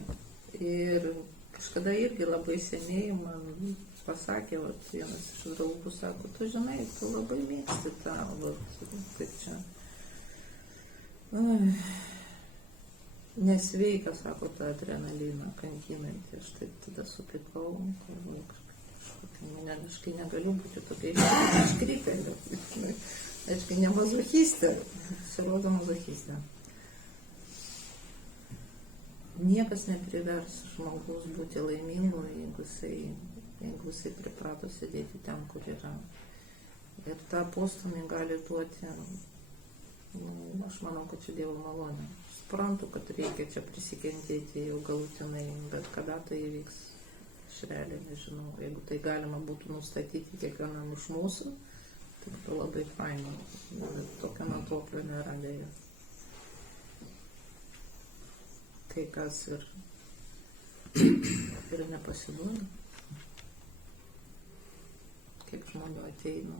Ir kažkada irgi labai seniai man pasakė, vienas iš draugų sako, tu žinai, tu labai mėgsti tą, kaip čia, nesveika, sako, tą adrenaliną kankinantį. Aš taip tada supikau, aš negaliu būti tokia iškrypėlė, aiškiai, ne mazochistė, pasirodo mazochistė. Niekas neprivers žmogaus būti laimingu, jeigu jisai priprato sėdėti ten, kur yra. Ir tą postumį gali duoti, aš manau, kad čia Dievo malonė. Suprantu, kad reikia čia prisikentėti jau galutinai, bet kada tai įvyks, aš realiai nežinau. Jeigu tai galima būtų nustatyti kiekvienam iš mūsų, tai būtų labai faina, bet tokio matuoklio nėra dėja. Kai kas ir nepasiduoda. Kaip žmonių ateina.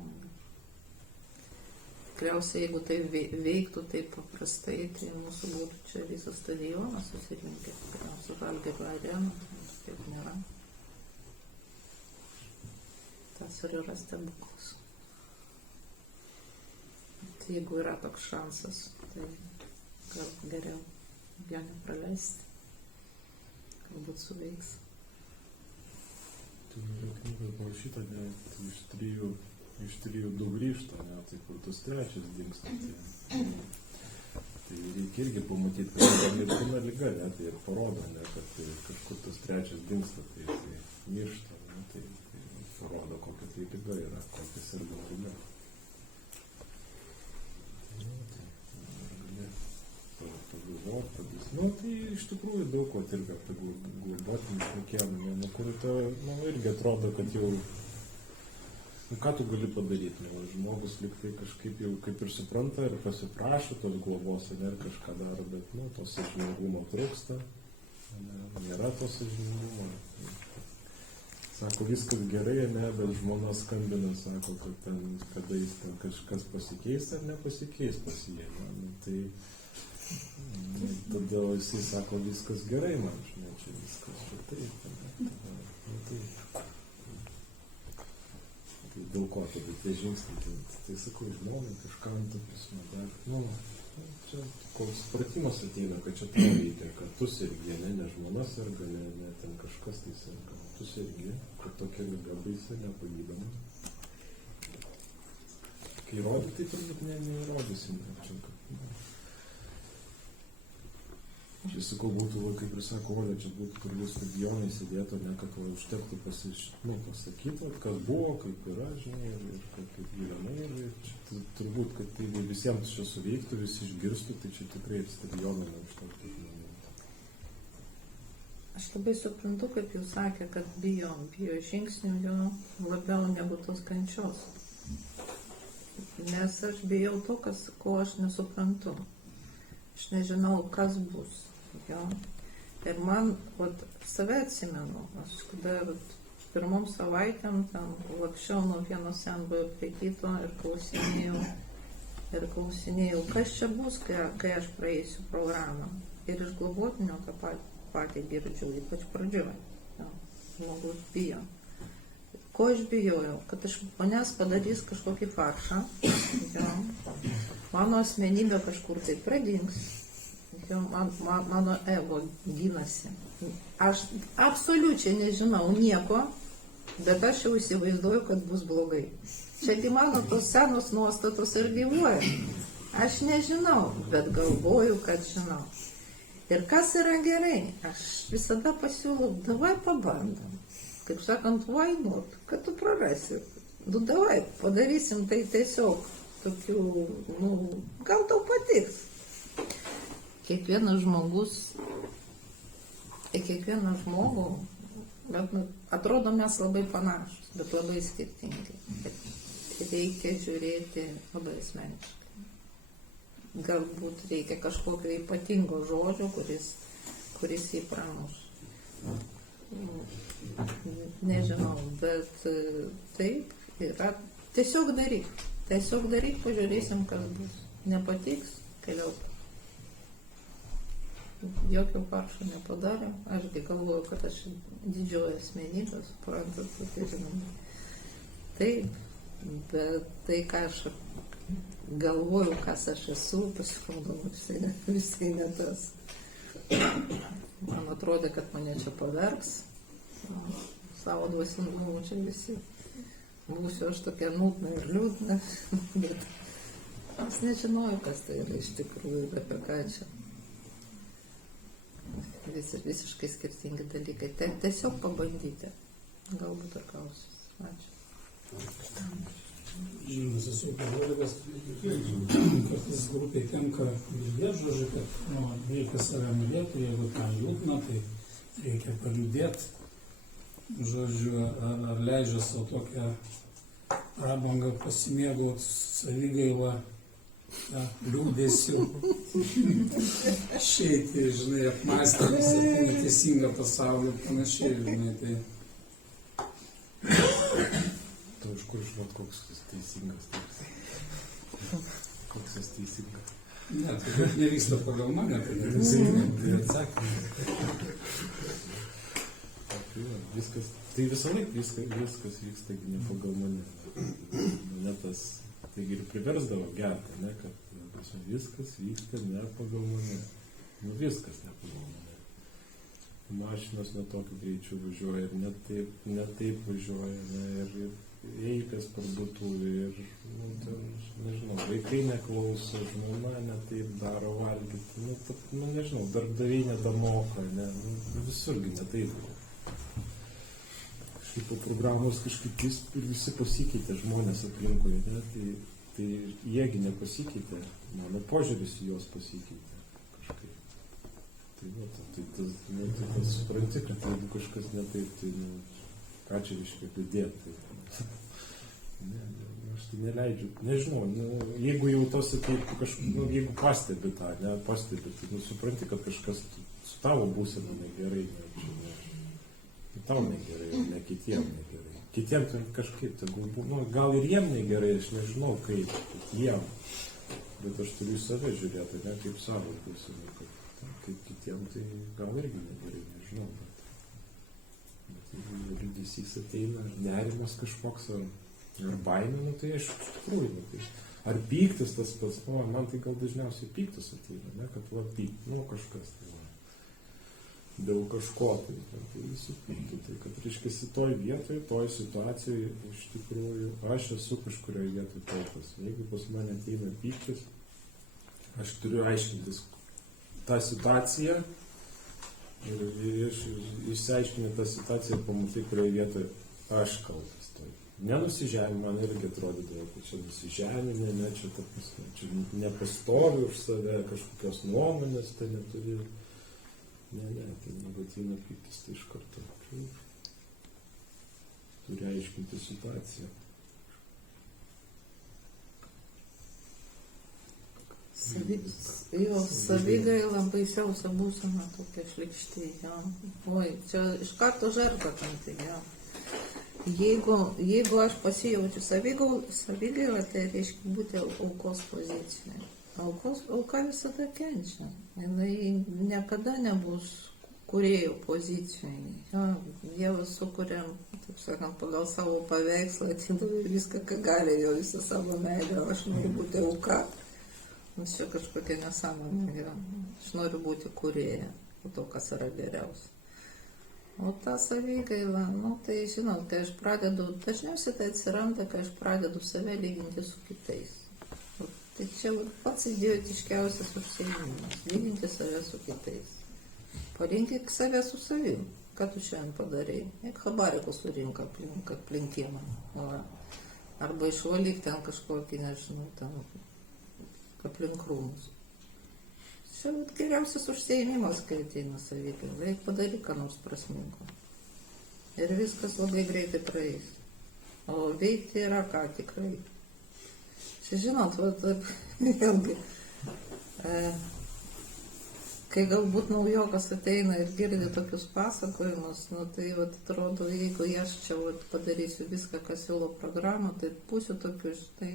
Tikriausiai, jeigu tai veiktų taip paprastai, tai mūsų būtų čia visas stadionas susirinkęs, su Žalgirio arena, tai taip nėra. Tas ir yra stebuklas. Tai jeigu yra toks šansas, tai gal geriau jo nepraleisti. Galbūt suveiks. Tai knyga parašyta, iš trijų du grįžta, tai kur tas trečias dingsta. Tai reikia irgi pamatyti, kad yra mirtina liga, tai ir parodo, kad kažkur tas trečias dingsta, tai miršta, tai parodo, kokia tai liga yra, kokia serga liga. Tai iš tikrųjų daug ko irgi apie globotinį šnekėjimą, kur irgi atrodo, kad jau, ką tu gali padaryti, žmogus liktai kažkaip jau kaip ir supranta ir pasiprašo tos globos, ir kažką daro, bet to sąžiningumo trūksta, nėra to sąžiningumo. Sako, viskas gerai, bet žmona skambina, sako, kad ten, kada jis ten kažkas pasikeis ar nepasikeis pas jį. Tai tada jisai sako, viskas gerai man, žinai, čia viskas čia taip. Tai dėl ko tada tie žingsniai, tai sakau, žinau, kažką ant prasme, bet, čia koks supratimas ateina, kad čia tau reikia, kad tu sergi, ne žmona serga, ne ten kažkas tai serga, tu sergi, kad tokia liga baisi, nepagydoma. Kai rodyti, tai turbūt neįrodysim. Čia, čia sakau, būtų, kaip ir sako, Olė, čia būtų turbūt stadionai sėdėtų, ne, kad užtektų pasakyti, kas buvo, kaip yra, žinai, ir kaip gyvenai. Ir čia turbūt, kad tai visiems čia suveiktų, visi išgirstų, tai čia tikrai stadionai neužtektų. Aš labai suprantu, kaip jūs sakė, kad bijo žingsnių jo labiau negu tos kančios. Nes aš bijau to, ko aš nesuprantu. Aš nežinau, kas bus. Jo. Ir man, save atsimenu, aš kada pirmom savaitėm tam lakščiau nuo vieno senbuojo prie kito ir klausinėjau, kas čia bus, kai aš praeisiu programą. Ir iš globotinio tą patį girdžiu, ypač pradžioje. Žmogus bijo. Ko aš bijojau? Kad iš manęs padarys kažkokį faršą. Jo. Mano asmenybė kažkur tai pradings. Jo. Mano ego gynasi. Aš absoliučiai nežinau nieko, bet aš jau įsivaizduoju, kad bus blogai. Čiagi mano tos senos nuostatos ir gyvuoja. Aš nežinau, bet galvoju, kad žinau. Ir kas yra gerai, aš visada pasiūlau, davai pabandom. Kaip sakant, why not, kad tu prarasi. Davai, padarysim tai tiesiog tokių, gal tau patiks. Kiekvienas žmogų, bet, atrodo mes labai panašus, bet labai skirtingi. Reikia žiūrėti labai asmeniškai. Galbūt reikia kažkokio ypatingo žodžio, kuris jį pramuš. Nežinau, bet taip yra. Tiesiog daryk, pažiūrėsim, kas bus. Nepatiks, keliauk. Jokio faršo nepadarėm. Ašgi galvoju, kad aš didžioji asmenybė, suprantat, tai žinoma. Taip, bet tai, ką aš galvoju, kas aš esu, pasirodo, visai ne tas. Man atrodė, kad mane čia pavergs. Savo dvasingumu čia visi. Būsiu aš tokia nūdna ir liūdna. Bet aš nežinojau, kas tai yra iš tikrųjų, apie ką čia. Visiškai skirtingi dalykai. Tiesiog pabandyti. Galbūt ir gausis. Ačiū. Žinomas esu dalykas, kartais grupiai tenka girdėti, žodžiu, kad reikia save mylėti, jeigu ten liūdna, tai reikia paliūdėti, žodžiu, ar leidžia savo tokią prabangą pasimėgauti savigailą, liūdėsiu, išeiti, žinai, apmąstymus apie neteisingą pasaulį ir panašiai, žinai, tai. Tu iš kur žinot, koks jis teisingas toks? Koks jis teisingas? Ne, tai kaip nevyksta pagal mane, tai neteisingai. Tai atsakymas. Tai visą laiką viskas vyksta ne pagal mane. Mane tas, taigi ir priversdavo gerti, ne, kad viskas vyksta ne pagal mane. Viskas ne pagal mane. Mašinos ne tokiu greičiu važiuoja ir ne taip važiuoja, ne, ir eilės parduotuvė ir, nežinau, vaikai neklauso, žmona ne taip daro valgyti, nežinau, darbdaviai nedamoka, visurgi ne taip. Kažkaip po programos kažkaip ir visi pasikeitė žmonės aplinkui, ne, tai jiegi nepasikeitė, mano požiūris į juos pasikeitė kažkaip. Tai tas supranti, kad jeigu kažkas ne taip, tai ką čia reiškia liūdėti. Aš tai neleidžiu, nežinau, jeigu jau tos taip jeigu pastebi tą, tai supranti, kad kažkas su tavo būsena negerai, tau negerai, ne kitiem negerai. Kitiem tai kažkaip, gal ir jiem negerai, aš nežinau kaip jiem, bet aš turiu į save žiūrėti, ne kaip savo būseną, kaip kitiem, tai gal irgi negerai, nežinau, bet jeigu liūdesys ateina, nerimas kažkoks, ar baimė, tai aš iš tikrųjų, tai ar pyktis tas pats, man tai gal dažniausiai pyktis ateina, ne, kad pykt, kažkas, tai dėl kažko, tai visų pintų. Tai kad, reiškia, toj vietoj, toj situacijoje iš tikrųjų aš esu kažkurioje vietoje kaltas. Jeigu pas mane ateina pyktis, aš turiu aiškintis tą situaciją ir išsiaiškinti tą situaciją ir pamatai, kurioje vietoje aš kaltas. Nenusižemė, man irgi atrodydavo, kad čia nusižemė, ne, čia, čia nepastovi už save, kažkokios nuomonės, tai neturi. Ne, tai negatyvina pyktis, tai iš karto turi aiškinti situaciją. Savigaila baisiausia būsena tokia šlykšti. Oi, čia iš karto žerta tam tai. Jeigu aš pasijaučiu savigailą, tai reiškia būti aukos pozicijoje. Auka visada kenčia. Jinai niekada nebus kūrėjo pozicijoje. Dievas sukuria, taip sakant, pagal savo paveikslą, atidavė viską, ką gali, jo visą savo meilę. Aš noriu būti auka. Nes čia kažkokia nesąmonė yra. Aš noriu būti kūrėja, to, kas yra geriausia. O ta savigaila, tai žinot, kai aš pradedu, dažniausiai tai atsiranda, kai aš pradedu save lyginti su kitais. Tai čia pats idiotiškiausias užsiėmimas, lyginti save su kitais. Palinkyk save su savim, ką tu šiandien padarai. Eik habariką surink aplink kiemą. Arba išvalyk ten kažkokį, nežinau, ten aplink krūmus. Čia geriausias užsiėmimas, kai ateina savigaila. Reik padaryk ką nors prasmingo. Ir viskas labai greitai praeis. O veikti yra ką tikrai. Čia žinot, vėlgi, kai galbūt naujokas ateina ir girdi tokius pasakojimus, tai atrodo, jeigu aš čia padarysiu viską, kas siūlo programą, tai būsiu tokiu, žinai,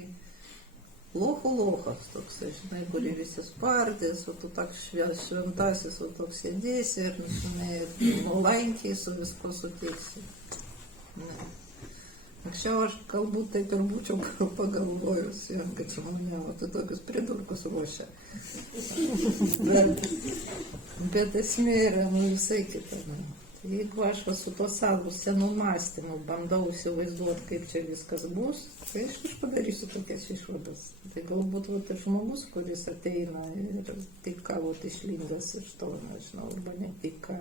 lochas toksai, žinai, kurį visi spardės, o tu toks šventasis, o toks sėdėsi ir, žinai, nuolankiai su visko sutiksi. Anksčiau aš galbūt taip ir būčiau pagalvojus, kad čia mane, tai tokius pridurkus ruošia. Bet esmė yra visai kita. Jeigu aš su to savo senų mąstymu bandau įsivaizduoti, kaip čia viskas bus, tai aš padarysiu tokias išvadas. Tai galbūt ir žmogus, kuris ateina ir tik ką išlindęs iš to, nežinau, arba ne tik ką,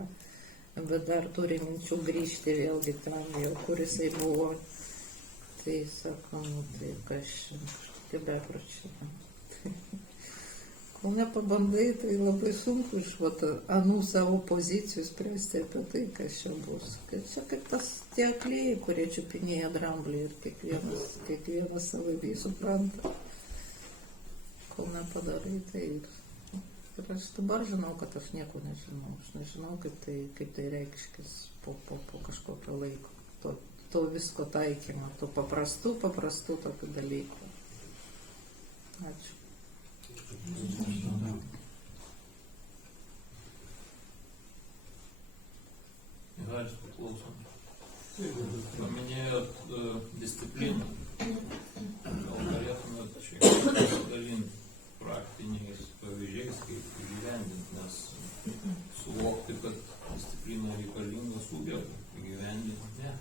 bet dar turi minčių grįžti vėlgi tam jau, kur jisai buvo. Tai sako, tai kažkaip bepročiai. Kol nepabandai, tai labai sunku iš anų savo pozicijų spręsti apie tai, kas čia bus. Kad čia kaip tie aklėjai, kurie čiupinėja dramblį ir kiekvienas savaip supranta. Kol nepadarai, tai ir aš dabar žinau, kad aš nieko nežinau. Aš nežinau, kaip tai reiškis po kažkokio laiko. To visko taikymo, to paprastų tokių dalykų. Ačiū. Gerai, paklausom. Paminėjot discipliną. Gal norėtumėt šiek tiek pasidalinti praktiniais pavyzdžiais, kaip įgyvendinti, nes suvokti, kad disciplina reikalinga sugeba, įgyvendinti ne.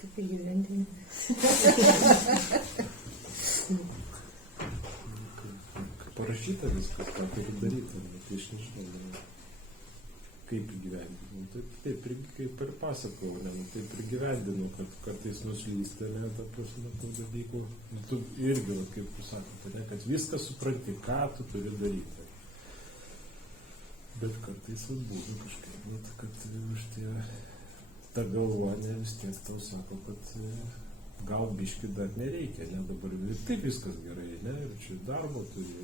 Kaip įgyvendinti? Parašyta viskas, ką turi daryti, tai aš nežinau, kaip įgyvendinu. Taip kaip ir pasakau, taip ir gyvendinu, kad kartais nuslysti, ta prasme, tų dalykų. Tu irgi, kaip jūs sakote, kad viską supranti, ką tu turi daryti. Bet kartais būna kažkaip, kad ta galvonė vis tiek tau sako, kad gal biški dar nereikia, dabar taip viskas gerai, ir čia darbo turi,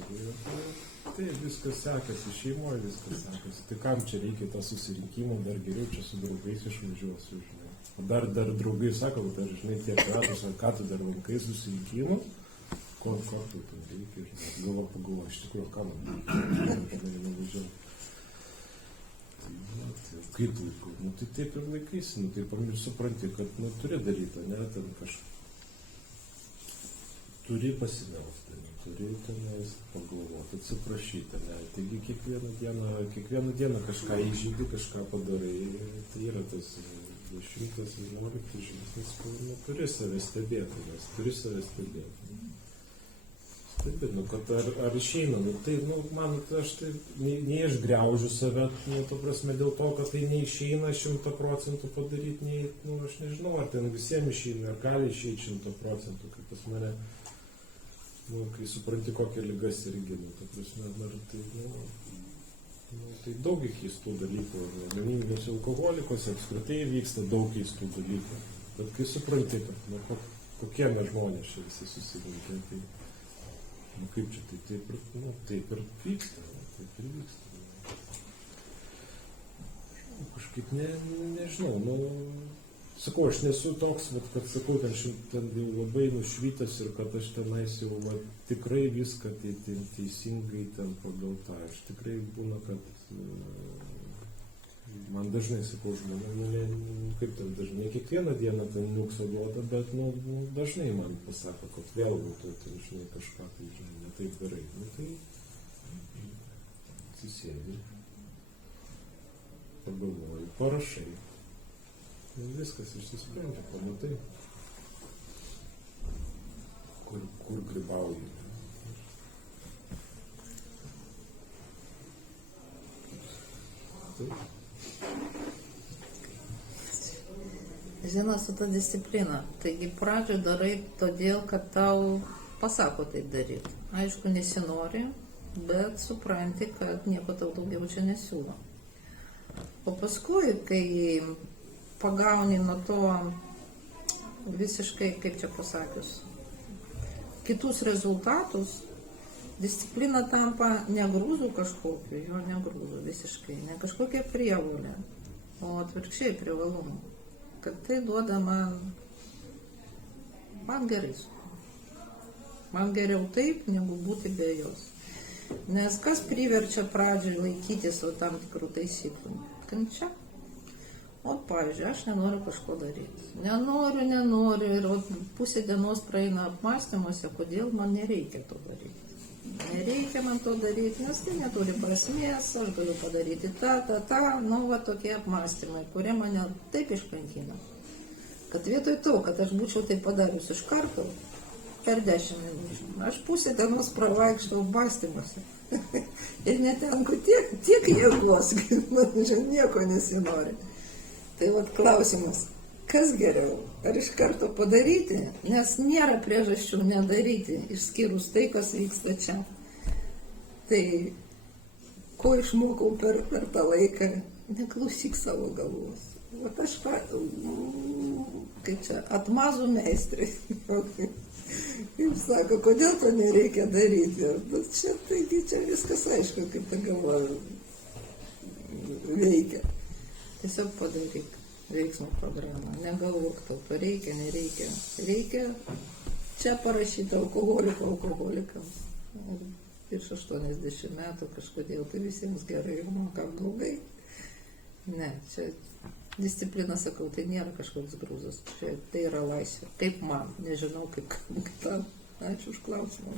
tai viskas sekasi, šeimoje viskas sekasi, tai kam čia reikia tą susirinkimą, dar geriau čia su draugais išvažiuosiu, žinai. O dar draugai sako, dar, žinai, tiek ratus, ką tu dar lankai susirinkimus, ko tu ten reikia, žinai, pagalvo, iš tikrųjų, ką man reikia, nevažiuoju. Kaip laikau? Tai taip ir laikaisi, taip ir supranti, kad turi daryti, ten turi pasimelsti, turi tenais pagalvoti, atsiprašyti, ne? Taigi kiekvieną dieną kažką įžydi, kažką padarai, tai yra tas 111 žingsnis, kur turi save stebėti, nes turi save stebėti. Taip, kad ar išeina, tai, man, aš tai, nei aš griaužiu save, to prasme, dėl to, kad tai neišeina 100% padaryti, nei, aš nežinau, ar ten visiems išeina, ar gali išeiti 100%, kaip pas mane, kai supranti, kokią ligą sergi, to prasme, ar tai, tai daug keistų dalykų, anoniminiuose alkoholikuose apskritai vyksta daug keistų dalykų, bet kai supranti, kad, kokie mes žmonės čia visi susirinkę, tai kaip čia, tai taip ir vyksta, taip ir vyksta. Kažkaip nežinau, sakau, aš nesu toks, kad sakau, ten labai nušvytas ir kad aš tenais jau tikrai viską teisingai ten pagal tą. Aš tikrai būna, kad man dažnai, sakau, žmonė, kaip ten dažnai, ne kiekvieną dieną ten niukso duoda, bet dažnai man pasako, kad vėl būtų, tai žinai, kažką, tai žinai, ne taip darai. Tai atsisėdi, pagalvoji, parašai. Viskas išsisprendžia, pamatai, kur grybauji. Taip. Žinoma, su ta disciplina. Taigi pradžioje darai todėl, kad tau pasako taip daryti. Aišku, nesinori, bet supranti, kad nieko tau daugiau čia nesiūlo. O paskui, kai pagauni nuo to visiškai, kaip čia pasakius, kitus rezultatus, disciplina tampa ne grūzų kažkokiu, jo ne grūzų visiškai, ne kažkokia prievolė, o atvirkščiai privalumų. Kad tai duoda man gerai. Man geriau taip, negu būti be jos. Nes kas priverčia pradžiai laikytis tam tikrų taisyklių? Kančia. O, pavyzdžiui, aš nenoriu kažko daryti. Nenoriu ir pusė dienos praeina apmąstymuose, kodėl man nereikia to daryti. Nereikia man to daryti, nes tai neturi prasmės, aš galiu padaryti tokie apmąstymai, kurie mane taip iškankina, kad vietoj to, kad aš būčiau tai padarius iš karto, per 10 minučių, aš pusę dienos pravaikštau apmąstymuose. Ir netenku tiek jėgos, kad man čia nieko nesinori. Tai klausimas, kas geriau? Ar iš karto padaryti? Nes nėra priežasčių nedaryti, išskyrus tai, kas vyksta čia. Tai ko išmokau per tą laiką? Neklausyk savo galvos. Aš kaip čia, atmazų meistrai. Kaip sako, kodėl to nereikia daryti? Bet čia, taigi, čia viskas aišku, kaip ta galva veikia. Tiesiog padaryk veiksmų programą. Negalvok tau, to reikia, nereikia. Reikia čia parašyti alkoholikams. Virš 80 metų kažkodėl tai visiems gerai ir man ką blogai. Ne, čia disciplina, sakau, tai nėra kažkoks grūzas. Tai yra laisvė. Kaip man, nežinau kaip tam. Ačiū už klausimą.